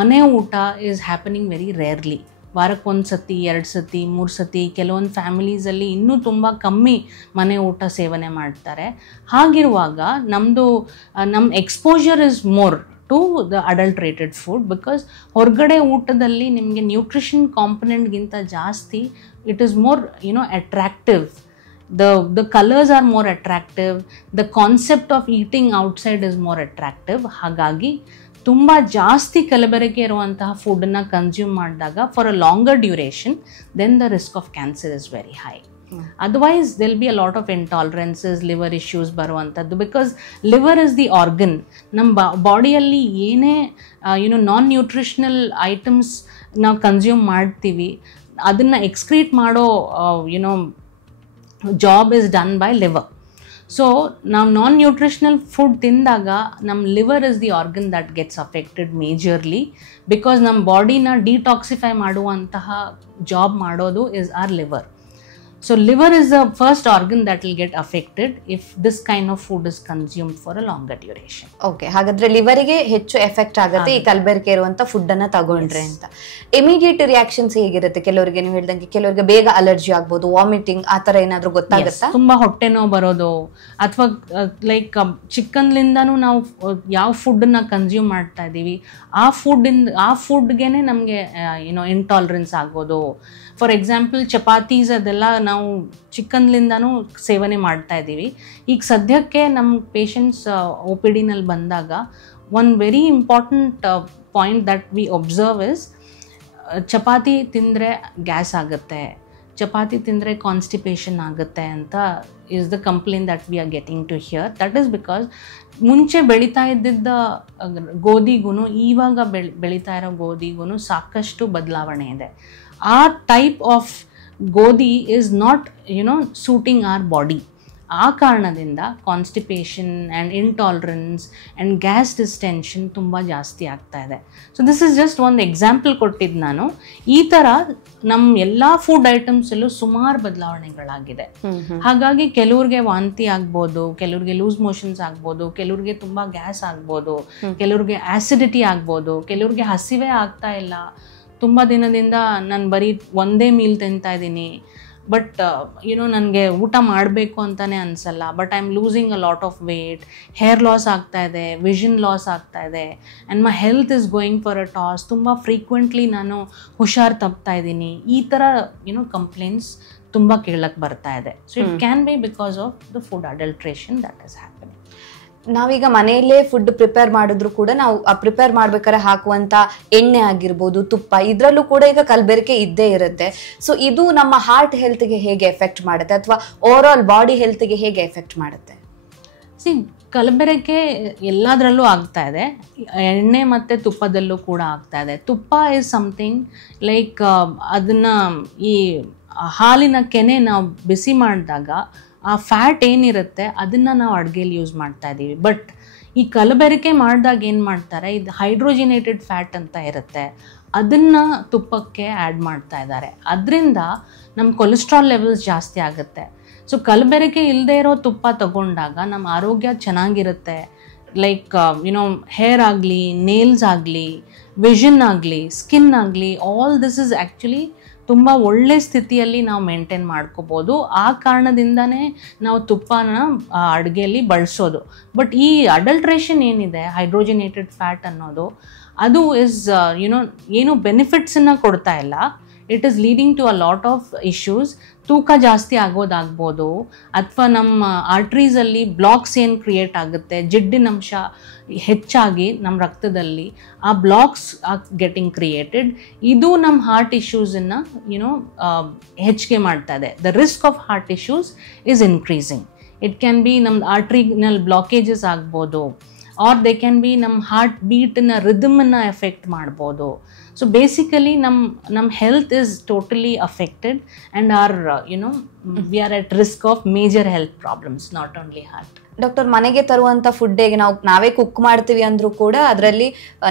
ಮನೆ ಊಟ ಈಸ್ ಹ್ಯಾಪನಿಂಗ್ ವೆರಿ ರೇರ್ಲಿ. ವಾರಕ್ಕೆ 1 ಸತಿ 2 ಸತಿ 3 ಸತಿ, ಕೆಲವೊಂದು ಫ್ಯಾಮಿಲೀಸಲ್ಲಿ ಇನ್ನೂ ತುಂಬ ಕಮ್ಮಿ ಮನೆ ಊಟ ಸೇವನೆ ಮಾಡ್ತಾರೆ. ಹಾಗಿರುವಾಗ ನಮ್ಮ exposure is more to the adulterated food, because ಹೊರಗಡೆ ಊಟದಲ್ಲಿ ನಿಮಗೆ ನ್ಯೂಟ್ರಿಷನ್ ಕಾಂಪೊನೆಂಟ್ಗಿಂತ ಜಾಸ್ತಿ it is more attractive. The colors are more attractive, the concept of eating outside is more attractive. ಹಾಗಾಗಿ ತುಂಬ ಜಾಸ್ತಿ ಕಲಬೆರಕೆ ಇರುವಂತಹ ಫುಡ್ಡನ್ನು ಕನ್ಸ್ಯೂಮ್ ಮಾಡಿದಾಗ for a longer duration, then the risk of cancer is very high. Otherwise there will be a lot of intolerances, liver issues ಬರುವಂಥದ್ದು, because liver is the organ. ನಮ್ಮ ಬಾಡಿಯಲ್ಲಿ ಏನೇ ನಾನ್ ನ್ಯೂಟ್ರಿಷನಲ್ ಐಟಮ್ಸ್ ನಾವು consume ಮಾಡ್ತೀವಿ, ಅದನ್ನು excrete ಮಾಡೋ job is done by liver. So ನಾವು non nutritional food ತಿಂದಾಗ ನಮ್ಮ liver is the organ that gets affected majorly, because ನಮ್ಮ ಬಾಡಿನ ಡಿಟಾಕ್ಸಿಫೈ ಮಾಡುವಂತಹ ಜಾಬ್ ಮಾಡೋದು is our liver. So liver is the first organ that will get affected if this kind of food is consumed for a longer duration. Okay, ಹಾಗಾದ್ರೆ ಲಿವರಿಗೆ ಹೆಚ್ಚು effect ಆಗುತ್ತೆ ಈ ಕಲಬೆರಕೆ ಇರುವಂತ ಫುಡ್ ಅನ್ನ ತಗೊಂಡ್ರೆ ಅಂತ. ಇಮಿಡಿಯೇಟ್ ರಿಯಾಕ್ಷನ್ಸ್ ಹೇಗಿರುತ್ತೆ? ಕೆಲವರಿಗೆ ನೀವು ಹೇಳ್ದಂಗೆ ಕೆಲವರಿಗೆ ಬೇಗ ಅಲರ್ಜಿ ಆಗ್ಬೋದು, ವಾಮಿಟಿಂಗ್ ಆ ತರ ಏನಾದ್ರು ಗೊತ್ತಾಗುತ್ತಾ? ತುಂಬಾ ಹೊಟ್ಟೆ ನೋವು ಬರೋದು, ಅಥವಾ ಲೈಕ್ ಚಿಕ್ಕನ್ಲಿಂದಾನು ನಾವು ಯಾವ ಫುಡ್ನ ಕನ್ಸ್ಯೂಮ್ ಮಾಡ್ತಾ ಇದ್ದೀವಿ ಆ ಫುಡ್ಗೆನೆ ನಮಗೆ ಇಂಟಾಲರೆನ್ಸ್ ಆಗ್ಬೋದು. ಫಾರ್ ಎಕ್ಸಾಂಪಲ್ ಚಪಾತೀಸ್ ಅದೆಲ್ಲ ನಾವು ಚಿಕ್ಕನ್ಲಿಂದನೂ ಸೇವನೆ ಮಾಡ್ತಾ ಇದ್ದೀವಿ. ಈಗ ಸದ್ಯಕ್ಕೆ ನಮ್ಮ ಪೇಷಂಟ್ಸ್ ಒ ಪಿ ಡಿನಲ್ಲಿ ಬಂದಾಗ one very important point that we observe is, ಚಪಾತಿ ತಿಂದರೆ ಗ್ಯಾಸ್ ಆಗುತ್ತೆ, ಚಪಾತಿ ತಿಂದರೆ ಕಾನ್ಸ್ಟಿಪೇಷನ್ ಆಗುತ್ತೆ ಅಂತ is the complaint that we are getting to hear. That is because ಮುಂಚೆ ಬೆಳೀತಾ ಇದ್ದಿದ್ದ ಗೋಧಿಗೂ ಇವಾಗ ಬೆಳೀತಾ ಇರೋ ಗೋಧಿಗೂ ಸಾಕಷ್ಟು ಬದಲಾವಣೆ ಇದೆ. ಆ ಟೈಪ್ ಆಫ್ ಗೋಧಿ is not suiting our body. ಆ ಕಾರಣದಿಂದ constipation and intolerance and gas distension ತುಂಬ ಜಾಸ್ತಿ ಆಗ್ತಾ ಇದೆ. ಸೊ ದಿಸ್ ಇಸ್ ಜಸ್ಟ್ ಒಂದು ಎಕ್ಸಾಂಪಲ್ ಕೊಟ್ಟಿದ್ದು ನಾನು. ಈ ಥರ ನಮ್ಮ ಎಲ್ಲ ಫುಡ್ ಐಟಮ್ಸಲ್ಲೂ ಸುಮಾರು ಬದಲಾವಣೆಗಳಾಗಿದೆ. ಹಾಗಾಗಿ ಕೆಲವ್ರಿಗೆ ವಾಂತಿ ಆಗ್ಬೋದು, ಕೆಲವ್ರಿಗೆ ಲೂಸ್ ಮೋಷನ್ಸ್ ಆಗ್ಬೋದು, ಕೆಲವ್ರಿಗೆ ತುಂಬ ಗ್ಯಾಸ್ ಆಗ್ಬೋದು, ಕೆಲವ್ರಿಗೆ ಆ್ಯಸಿಡಿಟಿ ಆಗ್ಬೋದು, ಕೆಲವ್ರಿಗೆ ಹಸಿವೆ ಆಗ್ತಾ ಇಲ್ಲ, ತುಂಬ ದಿನದಿಂದ ನಾನು ಬರೀ ಒಂದೇ ಮೀಲ್ ತಿಂತಾ ಇದ್ದೀನಿ, ಬಟ್ ನನಗೆ ಊಟ ಮಾಡಬೇಕು ಅಂತಲೇ ಅನಿಸಲ್ಲ, but I am losing a lot of wait, hair loss ಆಗ್ತಾ ಇದೆ, ವಿಷನ್ ಲಾಸ್ ಆಗ್ತಾ ಇದೆ, and my health is going for a toss, ತುಂಬ ಫ್ರೀಕ್ವೆಂಟ್ಲಿ ನಾನು ಹುಷಾರು ತಪ್ತಾ ಇದ್ದೀನಿ, ಈ ಥರ ಕಂಪ್ಲೇಂಟ್ಸ್ ತುಂಬ ಕೇಳಕ್ಕೆ ಬರ್ತಾ ಇದೆ. So it can B because of the food adulteration that is happening. ನಾವೀಗ ಮನೆಯಲ್ಲೇ ಫುಡ್ ಪ್ರಿಪೇರ್ ಮಾಡಿದ್ರು ಕೂಡ ನಾವು ಪ್ರಿಪೇರ್ ಮಾಡ್ಬೇಕಾದ್ರೆ ಹಾಕುವಂತ ಎಣ್ಣೆ ಆಗಿರ್ಬೋದು, ತುಪ್ಪ, ಇದ್ರಲ್ಲೂ ಕೂಡ ಈಗ ಕಲಬೆರಕೆ ಇದ್ದೇ ಇರುತ್ತೆ. ಸೊ ಇದು ನಮ್ಮ ಹಾರ್ಟ್ ಹೆಲ್ತ್ಗೆ ಹೇಗೆ ಎಫೆಕ್ಟ್ ಮಾಡುತ್ತೆ, ಅಥವಾ ಓವರ್ ಆಲ್ ಬಾಡಿ ಹೆಲ್ತ್ಗೆ ಹೇಗೆ ಎಫೆಕ್ಟ್ ಮಾಡುತ್ತೆ? ಕಲಬೆರಕೆ ಎಲ್ಲದರಲ್ಲೂ ಆಗ್ತಾ ಇದೆ, ಎಣ್ಣೆ ಮತ್ತು ತುಪ್ಪದಲ್ಲೂ ಕೂಡ ಆಗ್ತಾ ಇದೆ. ತುಪ್ಪ ಇಸ್ ಸಮಥಿಂಗ್ ಲೈಕ್ ಅದನ್ನು ಈ ಹಾಲಿನ ಕೆನೆ ನಾವು ಬಿಸಿ ಮಾಡಿದಾಗ ಆ ಫ್ಯಾಟ್ ಏನಿರುತ್ತೆ ಅದನ್ನು ನಾವು ಅಡುಗೆಯಲ್ಲಿ ಯೂಸ್ ಮಾಡ್ತಾ ಇದ್ದೀವಿ. ಬಟ್ ಈ ಕಲಬೆರಕೆ ಮಾಡಿದಾಗ ಏನು ಮಾಡ್ತಾರೆ, ಇದು ಹೈಡ್ರೋಜಿನೇಟೆಡ್ ಫ್ಯಾಟ್ ಅಂತ ಇರುತ್ತೆ, ಅದನ್ನು ತುಪ್ಪಕ್ಕೆ ಆ್ಯಡ್ ಮಾಡ್ತಾ ಇದ್ದಾರೆ. ಅದರಿಂದ ನಮ್ಮ ಕೊಲೆಸ್ಟ್ರಾಲ್ ಲೆವೆಲ್ಸ್ ಜಾಸ್ತಿ ಆಗುತ್ತೆ. ಸೊ ಕಲಬೆರಕೆ ಇಲ್ಲದೆ ಇರೋ ತುಪ್ಪ ತಗೊಂಡಾಗ ನಮ್ಮ ಆರೋಗ್ಯ ಚೆನ್ನಾಗಿರುತ್ತೆ. ಲೈಕ್ ಹೇರ್ ಆಗಲಿ, ನೇಲ್ಸ್ ಆಗಲಿ, ವಿಷನ್ ಆಗಲಿ, ಸ್ಕಿನ್ ಆಗಲಿ, ಆಲ್ ದಿಸ್ ಇಸ್ ಆ್ಯಕ್ಚುಲಿ ತುಂಬ ಒಳ್ಳೆ ಸ್ಥಿತಿಯಲ್ಲಿ ನಾವು ಮೇಂಟೈನ್ ಮಾಡ್ಕೋಬೋದು. ಆ ಕಾರಣದಿಂದನೇ ನಾವು ತುಪ್ಪನ ಅಡುಗೆಯಲ್ಲಿ ಬಳಸೋದು. ಬಟ್ ಈ ಅಡಲ್ಟ್ರೇಷನ್ ಏನಿದೆ, ಹೈಡ್ರೋಜಿನೇಟೆಡ್ ಫ್ಯಾಟ್ ಅನ್ನೋದು, ಅದು ಇಸ್ ಏನು ಬೆನಿಫಿಟ್ಸನ್ನು ಕೊಡ್ತಾ ಇಲ್ಲ. It is leading to a lot of issues. ತೂಕ ಜಾಸ್ತಿ ಆಗೋದಾಗ್ಬೋದು, ಅಥವಾ ನಮ್ಮ ಆರ್ಟ್ರೀಸಲ್ಲಿ ಬ್ಲಾಕ್ಸ್ ಏನು ಕ್ರಿಯೇಟ್ ಆಗುತ್ತೆ, ಜಿಡ್ಡಿನ ಅಂಶ ಹೆಚ್ಚಾಗಿ ನಮ್ಮ ರಕ್ತದಲ್ಲಿ ಆ ಬ್ಲಾಕ್ಸ್ ಆರ್ ಗೆಟಿಂಗ್ ಕ್ರಿಯೇಟೆಡ್. ಇದು ನಮ್ಮ ಹಾರ್ಟ್ ಇಶ್ಯೂಸನ್ನು ಹೆಚ್ಚಿಗೆ ಮಾಡ್ತಾ ಇದೆ. The risk of heart issues is increasing. It can be ನಮ್ಮ ಆರ್ಟ್ರಿನಲ್ಲಿ ಬ್ಲಾಕೇಜಸ್ ಆಗ್ಬೋದು, ಆರ್ ದೇ ಕ್ಯಾನ್ ಬಿ ನಮ್ಮ ಹಾರ್ಟ್ ಬೀಟನ್ನ ರಿದಮನ್ನು ಎಫೆಕ್ಟ್ ಮಾಡ್ಬೋದು. ಸೊ ಬೇಸಿಕಲಿ ನಮ್ಮ health is totally affected and or we are at risk of major health problems, not only heart. Doctor, ಮನೆಗೆ ತರುವಂತ ಫುಡ್ ನಾವೇ ಕುಕ್ ಮಾಡ್ತೀವಿ ಅಂದ್ರೂ ಕೂಡ ಅದರಲ್ಲಿ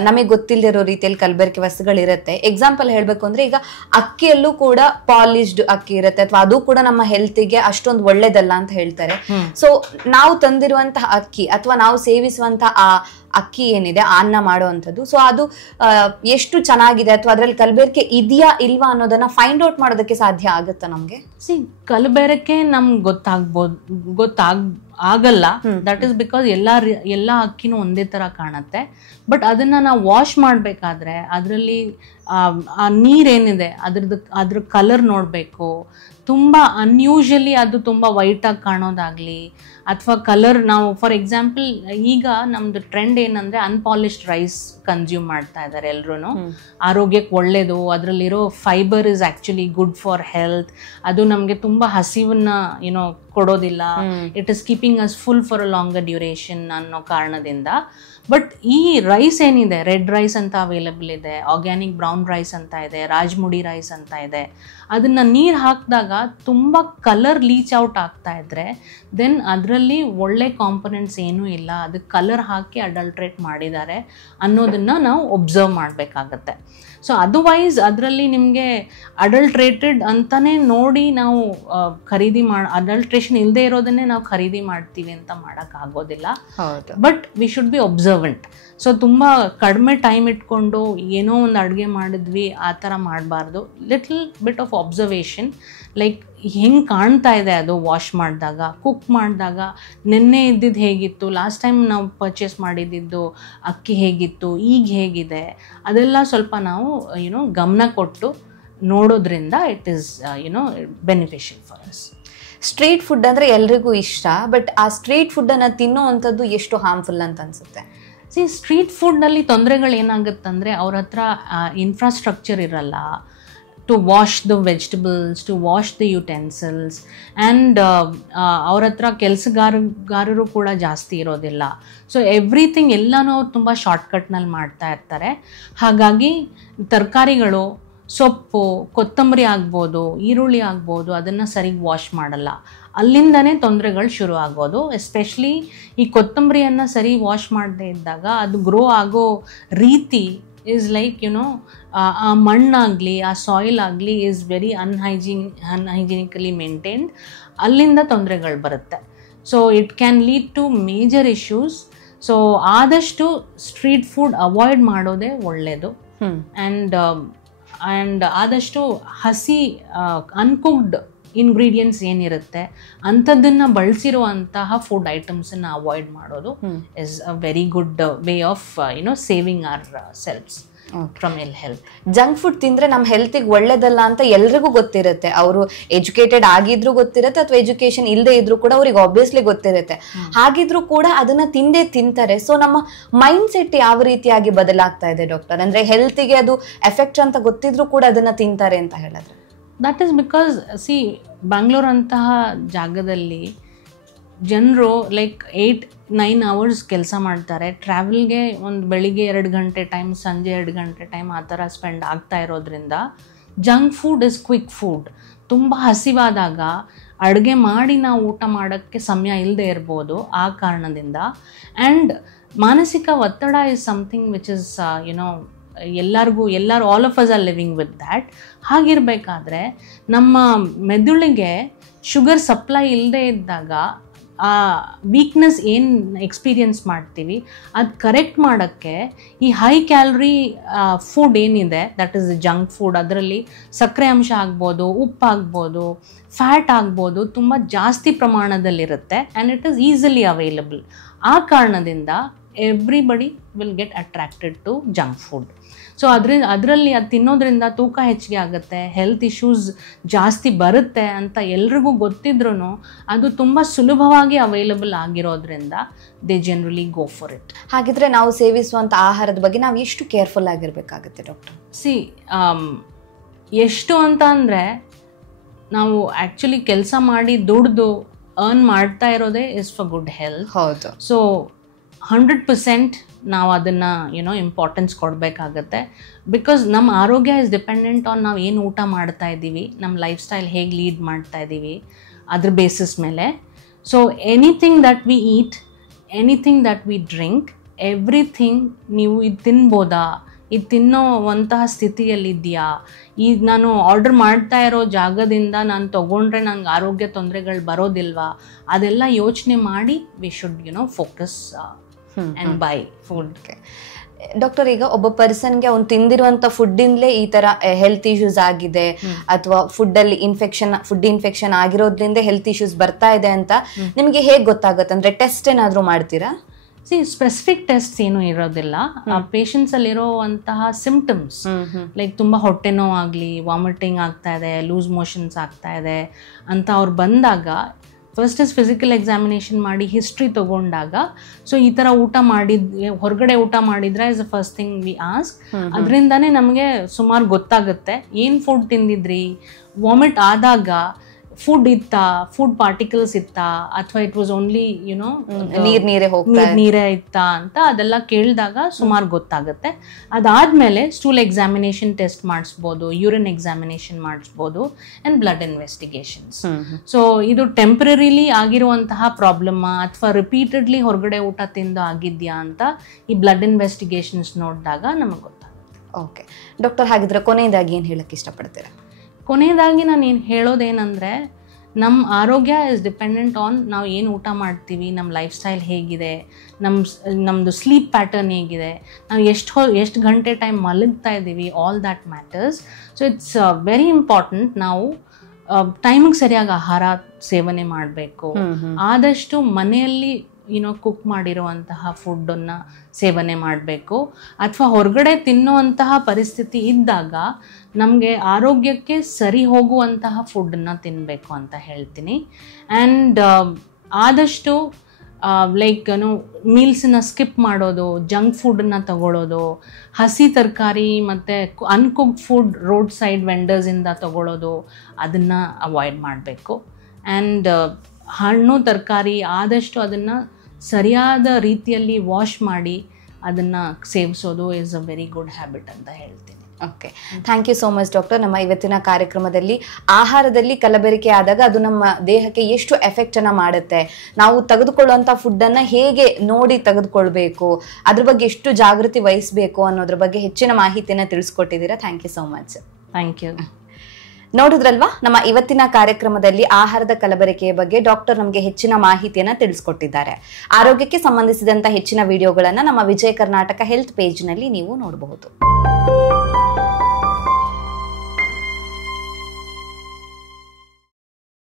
ನಮಗೆ ಗೊತ್ತಿಲ್ಲದಿರೋ ರೀತಿಯಲ್ಲಿ ಕಲಬೆರಕೆ ವಸ್ತುಗಳಿರುತ್ತೆ. ಎಕ್ಸಾಂಪಲ್ ಹೇಳ್ಬೇಕು ಅಂದ್ರೆ ಈಗ ಅಕ್ಕಿಯಲ್ಲೂ ಕೂಡ ಪಾಲಿಶ್ಡ್ ಅಕ್ಕಿ ಇರುತ್ತೆ, ಅಥವಾ ಅದು ಕೂಡ ನಮ್ಮ ಹೆಲ್ತಿಗೆ ಅಷ್ಟೊಂದು ಒಳ್ಳೇದಲ್ಲ ಅಂತ ಹೇಳ್ತಾರೆ. ಸೊ ನಾವು ತಂದಿರುವಂತಹ ಅಕ್ಕಿ ಅಥವಾ ನಾವು ಸೇವಿಸುವಂತಹ ಆ ಅಕ್ಕಿ ಏನಿದೆ ಅನ್ನ ಮಾಡುವಂಥದ್ದು, ಸೊ ಅದು ಎಷ್ಟು ಚೆನ್ನಾಗಿದೆ ಅಥವಾ ಅದರಲ್ಲಿ ಕಲಬೆರಕೆ ಇದೆಯಾ ಇಲ್ವಾ ಅನ್ನೋದನ್ನ ಫೈಂಡ್ ಔಟ್ ಮಾಡೋದಕ್ಕೆ ಸಾಧ್ಯ ಆಗುತ್ತಾ ನಮ್ಗೆ? ಕಲಬೆರಕೆ ನಮ್ಗೆ ಆಗಲ್ಲ. ದಟ್ ಇಸ್ ಬಿಕಾಸ್ ಎಲ್ಲ ಅಕ್ಕಿನೂ ಒಂದೇ ತರ ಕಾಣುತ್ತೆ. ಬಟ್ ಅದನ್ನ ನಾವು ವಾಶ್ ಮಾಡ್ಬೇಕಾದ್ರೆ ಅದರಲ್ಲಿ ಆ ನೀರೇನಿದೆ ಅದ್ರ ಕಲರ್ ನೋಡ್ಬೇಕು. ತುಂಬಾ ಅನ್ಯೂಶಲಿ ಅದು ತುಂಬಾ ವೈಟ್ ಆಗಿ ಕಾಣೋದಾಗ್ಲಿ ಅಥವಾ ಕಲರ್, ನಾವು ಫಾರ್ ಎಕ್ಸಾಂಪಲ್ ಈಗ ನಮ್ದು ಟ್ರೆಂಡ್ ಏನಂದ್ರೆ ಅನ್ಪಾಲಿಶ್ಡ್ ರೈಸ್ ಕನ್ಸ್ಯೂಮ್ ಮಾಡ್ತಾ ಇದ್ದಾರೆ ಎಲ್ರು. ಆರೋಗ್ಯಕ್ಕೆ ಒಳ್ಳೇದು, ಅದರಲ್ಲಿರೋ fibre is actually good for health. ಅದು ನಮ್ಗೆ ತುಂಬಾ ಹಸಿವನ್ನ ಕೊಡೋದಿಲ್ಲ. It is keeping us full for a longer duration ಅನ್ನೋ ಕಾರಣದಿಂದ. ಬಟ್ ಈ ರೈಸ್ ಏನಿದೆ, ರೆಡ್ ರೈಸ್ ಅಂತ ಅವೈಲಬಲ್ ಇದೆ, ಆರ್ಗ್ಯಾನಿಕ್ ಬ್ರೌನ್ ರೈಸ್ ಅಂತ ಇದೆ, ರಾಜ್ಮುಡಿ ರೈಸ್ ಅಂತ ಇದೆ. ಅದನ್ನ ನೀರು ಹಾಕಿದಾಗ ತುಂಬ ಕಲರ್ ಲೀಚ್ ಔಟ್ ಆಗ್ತಾ ಇದ್ರೆ ದೆನ್ ಅದರಲ್ಲಿ ಒಳ್ಳೆ ಕಾಂಪೊನೆಂಟ್ಸ್ ಏನೂ ಇಲ್ಲ, ಅದಕ್ಕೆ ಕಲರ್ ಹಾಕಿ ಅಡಲ್ಟ್ರೇಟ್ ಮಾಡಿದ್ದಾರೆ ಅನ್ನೋದನ್ನ ನಾವು ಒಬ್ಸರ್ವ್ ಮಾಡಬೇಕಾಗತ್ತೆ. ಸೊ ಅದರ್ವೈಸ್ ಅದರಲ್ಲಿ ನಿಮಗೆ ಅಡಲ್ಟ್ರೇಟೆಡ್ ಅಂತಾನೆ ನೋಡಿ ನಾವು ಅಡಲ್ಟ್ರೇಷನ್ ಇಲ್ಲದೆ ಇರೋದನ್ನೇ ನಾವು ಖರೀದಿ ಮಾಡ್ತೀವಿ ಅಂತ ಮಾಡೋಕ್ಕಾಗೋದಿಲ್ಲ. But we should be observant. So ತುಂಬ ಕಡಿಮೆ ಟೈಮ್ ಇಟ್ಕೊಂಡು ಏನೋ ಒಂದು ಅಡುಗೆ ಮಾಡಿದ್ವಿ ಆ ಥರ ಮಾಡಬಾರ್ದು. Little bit of observation, like ಹೆಂಗೆ ಕಾಣ್ತಾ ಇದೆ ಅದು ವಾಶ್ ಮಾಡಿದಾಗ, ಕುಕ್ ಮಾಡಿದಾಗ ನೆನ್ನೆ ಇದ್ದಿದ್ದು ಹೇಗಿತ್ತು, ಲಾಸ್ಟ್ ಟೈಮ್ ನಾವು ಪರ್ಚೇಸ್ ಮಾಡಿದ್ದು ಅಕ್ಕಿ ಹೇಗಿತ್ತು, ಈಗ ಹೇಗಿದೆ, ಅದೆಲ್ಲ ಸ್ವಲ್ಪ ನಾವು ಗಮನ ಕೊಟ್ಟು ನೋಡೋದ್ರಿಂದ it is beneficial for us. Street food ಅಂದರೆ ಎಲ್ರಿಗೂ ಇಷ್ಟ, ಬಟ್ ಆ ಸ್ಟ್ರೀಟ್ ಫುಡ್ಡನ್ನು ತಿನ್ನೋವಂಥದ್ದು ಎಷ್ಟು ಹಾರ್ಮ್ಫುಲ್ ಅಂತ ಅನಿಸುತ್ತೆ? ಸ್ಟ್ರೀಟ್ ಫುಡ್ನಲ್ಲಿ ತೊಂದರೆಗಳು ಏನಾಗುತ್ತಂದರೆ ಅವ್ರ ಹತ್ರ ಇನ್ಫ್ರಾಸ್ಟ್ರಕ್ಚರ್ ಇರಲ್ಲ to wash the vegetables, to wash the utensils, and ಅವ್ರ ಹತ್ರ ಕೆಲಸಗಾರರು ಕೂಡ ಜಾಸ್ತಿ ಇರೋದಿಲ್ಲ. ಸೊ ಎವ್ರಿಥಿಂಗ್ ಎಲ್ಲನೂ ಅವ್ರು ತುಂಬ ಶಾರ್ಟ್ಕಟ್ನಲ್ಲಿ ಮಾಡ್ತಾ ಇರ್ತಾರೆ. ಹಾಗಾಗಿ ತರಕಾರಿಗಳು, ಸೊಪ್ಪು, ಕೊತ್ತಂಬರಿ ಆಗ್ಬೋದು, ಈರುಳ್ಳಿ ಆಗ್ಬೋದು, ಅದನ್ನು ಸರಿಗೆ ವಾಶ್ ಮಾಡಲ್ಲ. ಅಲ್ಲಿಂದನೇ ತೊಂದರೆಗಳು ಶುರು ಆಗೋದು. ಎಸ್ಪೆಷಲಿ ಈ ಕೊತ್ತಂಬರಿಯನ್ನು ಸರಿ ವಾಶ್ ಮಾಡದೇ ಇದ್ದಾಗ ಅದು ಗ್ರೋ ಆಗೋ ರೀತಿ is like ಆ ಮಣ್ಣಾಗಲಿ ಆ ಸಾಯಿಲ್ ಆಗಲಿ ಈಸ್ ವೆರಿ ಅನ್ಹೈಜಿನಿಕಲಿ ಮೇಂಟೈನ್ಡ್. ಅಲ್ಲಿಂದ ತೊಂದರೆಗಳು ಬರುತ್ತೆ. So it can lead to major issues. So ಆದಷ್ಟು ಸ್ಟ್ರೀಟ್ ಫುಡ್ ಅವಾಯ್ಡ್ ಮಾಡೋದೇ ಒಳ್ಳೆಯದು. ಆ್ಯಂಡ್ ಆದಷ್ಟು ಹಸಿ ಅನ್ಕುಕ್ಡ್ ಇಂಗ್ರೀಡಿಯೆಂಟ್ಸ್ ಏನಿರುತ್ತೆ ಅಂಥದ್ದನ್ನು ಬಳಸಿರುವಂತಹ ಫುಡ್ ಐಟಮ್ಸನ್ನು ಅವಾಯ್ಡ್ ಮಾಡೋದು is a very good way of saving ourselves from ill health. Junk food ತಿಂದ್ರೆ ನಮ್ಮ ಹೆಲ್ತಿಗೆ ಒಳ್ಳೇದಲ್ಲ ಅಂತ ಎಲ್ರಿಗೂ ಗೊತ್ತಿರುತ್ತೆ. ಅವರು ಎಜುಕೇಟೆಡ್ ಆಗಿದ್ರು ಗೊತ್ತಿರುತ್ತೆ, ಅಥವಾ ಎಜುಕೇಶನ್ ಇಲ್ಲದೆ ಇದ್ರು ಕೂಡ ಅವ್ರಿಗೆ ಆಬ್ವಿಯಸ್ಲಿ ಗೊತ್ತಿರುತ್ತೆ. ಹಾಗಿದ್ರು ಕೂಡ ಅದನ್ನ ತಿಂತಾರೆ. ಸೊ ನಮ್ಮ ಮೈಂಡ್ ಸೆಟ್ ಯಾವ ರೀತಿಯಾಗಿ ಬದಲಾಗ್ತಾ ಇದೆ ಡಾಕ್ಟರ್? ಅಂದ್ರೆ ಹೆಲ್ತಿಗೆ ಅದು ಎಫೆಕ್ಟ್ ಅಂತ ಗೊತ್ತಿದ್ರು ಕೂಡ ಅದನ್ನ ತಿಂತಾರೆ ಅಂತ ಹೇಳಿದ್ರೆ? ದಟ್ ಈಸ್ ಬಿಕಾಸ್ ಬ್ಯಾಂಗ್ಳೂರ್ ಅಂತಹ ಜಾಗದಲ್ಲಿ ಜನರು ಲೈಕ್ 8-9 hours ಕೆಲಸ ಮಾಡ್ತಾರೆ. ಟ್ರಾವೆಲ್ಗೆ ಒಂದು ಬೆಳಿಗ್ಗೆ 2 ಗಂಟೆ ಟೈಮ್, ಸಂಜೆ 2 ಗಂಟೆ ಟೈಮ್ ಆ ಥರ ಸ್ಪೆಂಡ್ ಆಗ್ತಾ ಇರೋದ್ರಿಂದ junk food is quick food. ತುಂಬ ಹಸಿವಾದಾಗ ಅಡುಗೆ ಮಾಡಿ ನಾವು ಊಟ ಮಾಡೋಕ್ಕೆ ಸಮಯ ಇಲ್ಲದೆ ಇರ್ಬೋದು ಆ ಕಾರಣದಿಂದ. ಆ್ಯಂಡ್ ಮಾನಸಿಕ ಒತ್ತಡ ಇಸ್ ಸಮಥಿಂಗ್ ವಿಚ್ ಇಸ್ ಎಲ್ಲರೂ all of us are living with that. ಹಾಗಿರಬೇಕಾದ್ರೆ ನಮ್ಮ ಮೆದುಳಿಗೆ ಶುಗರ್ ಸಪ್ಲೈ ಇಲ್ಲದೆ ಇದ್ದಾಗ ಆ ವೀಕ್ನೆಸ್ ಏನು ಎಕ್ಸ್ಪೀರಿಯನ್ಸ್ ಮಾಡ್ತೀವಿ ಅದು ಕರೆಕ್ಟ್ ಮಾಡೋಕ್ಕೆ ಈ ಹೈ ಕ್ಯಾಲರಿ ಫುಡ್ ಏನಿದೆ ದಟ್ ಈಸ್ ಜಂಕ್ ಫುಡ್, ಅದರಲ್ಲಿ ಸಕ್ಕರೆ ಅಂಶ ಆಗ್ಬೋದು, ಉಪ್ಪು ಆಗ್ಬೋದು, ಫ್ಯಾಟ್ ಆಗ್ಬೋದು, ತುಂಬ ಜಾಸ್ತಿ ಪ್ರಮಾಣದಲ್ಲಿರುತ್ತೆ. And it is easily available. ಆ ಕಾರಣದಿಂದ everybody will get attracted to junk food. So ಅದರಲ್ಲಿ ಅದು ತಿನ್ನೋದ್ರಿಂದ ತೂಕ ಹೆಚ್ಚಿಗೆ ಆಗುತ್ತೆ, ಹೆಲ್ತ್ ಇಶ್ಯೂಸ್ ಜಾಸ್ತಿ ಬರುತ್ತೆ ಅಂತ ಎಲ್ರಿಗೂ ಗೊತ್ತಿದ್ರೂ ಅದು ತುಂಬ ಸುಲಭವಾಗಿ ಅವೈಲಬಲ್ ಆಗಿರೋದ್ರಿಂದ they generally go for it. ಹಾಗಿದ್ರೆ ನಾವು ಸೇವಿಸುವಂಥ ಆಹಾರದ ಬಗ್ಗೆ ನಾವು ಎಷ್ಟು ಕೇರ್ಫುಲ್ ಆಗಿರಬೇಕಾಗುತ್ತೆ ಡಾಕ್ಟರ್? ಎಷ್ಟು ಅಂತ ಅಂದರೆ ನಾವು ಆ್ಯಕ್ಚುಲಿ ಕೆಲಸ ಮಾಡಿ ದುಡ್ದು ಅರ್ನ್ ಮಾಡ್ತಾ ಇರೋದೇ ಇಸ್ ಫಾರ್ ಗುಡ್ ಹೆಲ್ತ್. ಹೌದು. ಸೊ 100% ನಾವು ಅದನ್ನು ಇಂಪಾರ್ಟೆನ್ಸ್ ಕೊಡಬೇಕಾಗತ್ತೆ. ಬಿಕಾಸ್ ನಮ್ಮ ಆರೋಗ್ಯ ಇಸ್ ಡಿಪೆಂಡೆಂಟ್ ಆನ್ ನಾವು ಏನು ಊಟ ಮಾಡ್ತಾ ಇದ್ದೀವಿ, ನಮ್ಮ ಲೈಫ್ ಸ್ಟೈಲ್ ಹೇಗೆ ಲೀಡ್ ಮಾಡ್ತಾ ಇದ್ದೀವಿ ಅದ್ರ ಬೇಸಿಸ್ ಮೇಲೆ. So anything that we eat, anything that we drink, everything ನೀವು ಇದು ತಿನ್ಬೋದಾ, ಇದು ತಿನ್ನೋವಂತಹ ಸ್ಥಿತಿಯಲ್ಲಿದೆಯಾ, ಈಗ ನಾನು ಆರ್ಡರ್ ಮಾಡ್ತಾ ಇರೋ ಜಾಗದಿಂದ ನಾನು ತೊಗೊಂಡ್ರೆ ನಂಗೆ ಆರೋಗ್ಯ ತೊಂದರೆಗಳು ಬರೋದಿಲ್ವಾ, ಅದೆಲ್ಲ ಯೋಚನೆ ಮಾಡಿ we should focus and buy ಫುಡ್ಗೆ. ಡಾಕ್ಟರ್, ಈಗ ಒಬ್ಬ ಪರ್ಸನ್ಗೆ ಅವ್ನು ತಿಂದಿರುವಂತ ಫುಡ್ಡಿಂದಲೇ ಈ ತರ ಹೆಲ್ತ್ ಇಶ್ಯೂಸ್ ಆಗಿದೆ ಅಥವಾ ಫುಡ್ ಇನ್ಫೆಕ್ಷನ್ ಆಗಿರೋದ್ರಿಂದ ಹೆಲ್ತ್ ಇಶ್ಯೂಸ್ ಬರ್ತಾ ಇದೆ ಅಂತ ನಿಮ್ಗೆ ಹೇಗ್ ಗೊತ್ತಾಗುತ್ತೆ? ಅಂದ್ರೆ ಟೆಸ್ಟ್ ಏನಾದ್ರು ಮಾಡ್ತೀರಾ? ಸ್ಪೆಸಿಫಿಕ್ ಟೆಸ್ಟ್ ಏನು ಇರೋದಿಲ್ಲ. ಆ ಪೇಷಂಟ್ಸ್ ಅಲ್ಲಿರೋವಂತಹ ಸಿಂಪ್ಟಮ್ಸ್ ಲೈಕ್ ತುಂಬ ಹೊಟ್ಟೆ ನೋವು ಆಗಲಿ, ವಾಮಿಟಿಂಗ್ ಆಗ್ತಾ ಇದೆ, ಲೂಸ್ ಮೋಷನ್ಸ್ ಆಗ್ತಾ ಇದೆ ಅಂತ ಅವ್ರು ಬಂದಾಗ ಫಸ್ಟ್ ಇಸ್ ಫಿಸಿಕಲ್ ಎಕ್ಸಾಮಿನೇಷನ್ ಮಾಡಿ ಹಿಸ್ಟ್ರಿ ತಗೊಂಡಾಗ, ಸೊ ಈ ಥರ ಊಟ ಹೊರಗಡೆ ಊಟ ಮಾಡಿದ್ರೆ is the first thing we ask. ಅದರಿಂದಾನೇ ನಮಗೆ ಸುಮಾರು ಗೊತ್ತಾಗುತ್ತೆ ಏನು ಫುಡ್ ತಿಂದಿದ್ರಿ, ವಾಮಿಟ್ ಆದಾಗ ಫುಡ್ ಇತ್ತಾ, ಫುಡ್ ಪಾರ್ಟಿಕಲ್ಸ್ ಇತ್ತಾ, ಅಥವಾ ಇಟ್ ವಾಸ್ ಓನ್ಲಿ ನೀರೇ ಇತ್ತಾ ಅಂತ ಅದೆಲ್ಲ ಕೇಳಿದಾಗ ಸುಮಾರು ಗೊತ್ತಾಗುತ್ತೆ. ಅದಾದ್ಮೇಲೆ ಸ್ಟೂಲ್ ಎಕ್ಸಾಮಿನೇಷನ್ ಟೆಸ್ಟ್ ಮಾಡಿಸ್ಬೋದು, ಯೂರಿನ್ ಎಕ್ಸಾಮಿನೇಷನ್ ಮಾಡಿಸ್ಬೋದು ಅಂಡ್ ಬ್ಲಡ್ ಇನ್ವೆಸ್ಟಿಗೇಷನ್ಸ್. ಸೊ ಇದು ಟೆಂಪರರಿಲಿ ಆಗಿರುವಂತಹ ಪ್ರಾಬ್ಲಮ್ ಅಥವಾ ರಿಪೀಟೆಡ್ಲಿ ಹೊರಗಡೆ ಊಟ ತಿಂದು ಆಗಿದ್ಯಾ ಅಂತ ಈ ಬ್ಲಡ್ ಇನ್ವೆಸ್ಟಿಗೇಷನ್ಸ್ ನೋಡಿದಾಗ ನಮಗೆ ಗೊತ್ತಾಗುತ್ತೆ. ಓಕೆ ಡಾಕ್ಟರ್, ಹಾಗಿದ್ರೆ ಕೊನೆಯದಾಗಿ ಏನು ಹೇಳಕ್ಕೆ ಇಷ್ಟಪಡ್ತೀರಾ? ಕೊನೆಯದಾಗಿ ನಾನು ಏನು ಹೇಳೋದೇನೆಂದರೆ, ನಮ್ಮ ಆರೋಗ್ಯ ಇಸ್ ಡಿಪೆಂಡೆಂಟ್ ಆನ್ ನಾವು ಏನು ಊಟ ಮಾಡ್ತೀವಿ, ನಮ್ಮ ಲೈಫ್ ಸ್ಟೈಲ್ ಹೇಗಿದೆ, ನಮ್ಮದು ಸ್ಲೀಪ್ ಪ್ಯಾಟರ್ನ್ ಹೇಗಿದೆ, ನಾವು ಎಷ್ಟು ಗಂಟೆ ಟೈಮ್ ಮಲಗ್ತಾ ಇದ್ದೀವಿ, all that matters. So it's very important. ನಾವು ಟೈಮಿಗೆ ಸರಿಯಾಗಿ ಆಹಾರ ಸೇವನೆ ಮಾಡಬೇಕು. ಆದಷ್ಟು ಮನೆಯಲ್ಲಿ ಕುಕ್ ಮಾಡಿರುವಂತಹ ಫುಡ್ಡನ್ನು ಸೇವನೆ ಮಾಡಬೇಕು. ಅಥವಾ ಹೊರಗಡೆ ತಿನ್ನುವಂತಹ ಪರಿಸ್ಥಿತಿ ಇದ್ದಾಗ ನಮಗೆ ಆರೋಗ್ಯಕ್ಕೆ ಸರಿ ಹೋಗುವಂತಹ ಫುಡ್ಡನ್ನು ತಿನ್ನಬೇಕು ಅಂತ ಹೇಳ್ತೀನಿ. ಆ್ಯಂಡ್ ಆದಷ್ಟು ಲೈಕ್ ಮೀಲ್ಸನ್ನ ಸ್ಕಿಪ್ ಮಾಡೋದು, ಜಂಕ್ ಫುಡ್ಡನ್ನು ತಗೊಳ್ಳೋದು, ಹಸಿ ತರಕಾರಿ ಮತ್ತು ಅನ್ಕುಕ್ಡ್ ಫುಡ್ ರೋಡ್ ಸೈಡ್ ವೆಂಡರ್ಸಿಂದ ತಗೊಳ್ಳೋದು ಅದನ್ನು ಅವಾಯ್ಡ್ ಮಾಡಬೇಕು. ಆ್ಯಂಡ್ ಹಣ್ಣು ತರಕಾರಿ ಆದಷ್ಟು ಅದನ್ನು ಸರಿಯಾದ ರೀತಿಯಲ್ಲಿ ವಾಶ್ ಮಾಡಿ ಅದನ್ನು ಸೇವಿಸೋದು is a very good habit ಅಂತ ಹೇಳ್ತೀನಿ. Okay, thank you so much doctor. ನಮ್ಮ ಇವತ್ತಿನ ಕಾರ್ಯಕ್ರಮದಲ್ಲಿ ಆಹಾರದಲ್ಲಿ ಕಲಬೆರಕೆ ಆದಾಗ ಅದು ನಮ್ಮ ದೇಹಕ್ಕೆ ಎಷ್ಟು ಎಫೆಕ್ಟ್ ಅನ್ನ ಮಾಡುತ್ತೆ, ನಾವು ತೆಗೆದುಕೊಳ್ಳುವಂಥ ಫುಡ್ಡನ್ನು ಹೇಗೆ ನೋಡಿ ತೆಗೆದುಕೊಳ್ಬೇಕು, ಅದ್ರ ಬಗ್ಗೆ ಎಷ್ಟು ಜಾಗೃತಿ ವಹಿಸಬೇಕು ಅನ್ನೋದ್ರ ಬಗ್ಗೆ ಹೆಚ್ಚಿನ ಮಾಹಿತಿಯನ್ನು ತಿಳಿಸ್ಕೊಟ್ಟಿದ್ದೀರಾ. Thank you so much. Thank you. ನೋಡಿದ್ರಲ್ವಾ, ನಮ್ಮ ಇವತ್ತಿನ ಕಾರ್ಯಕ್ರಮದಲ್ಲಿ ಆಹಾರದ ಕಲಬೆರಕೆಯ ಬಗ್ಗೆ ಡಾಕ್ಟರ್ ನಮಗೆ ಹೆಚ್ಚಿನ ಮಾಹಿತಿಯನ್ನ ತಿಳಿಸ್ಕೊಟ್ಟಿದ್ದಾರೆ. ಆರೋಗ್ಯಕ್ಕೆ ಸಂಬಂಧಿಸಿದಂತ ಹೆಚ್ಚಿನ ವಿಡಿಯೋಗಳನ್ನ ನಮ್ಮ ವಿಜಯ ಕರ್ನಾಟಕ ಹೆಲ್ತ್ ಪೇಜ್ ನಲ್ಲಿ ನೀವು ನೋಡಬಹುದು.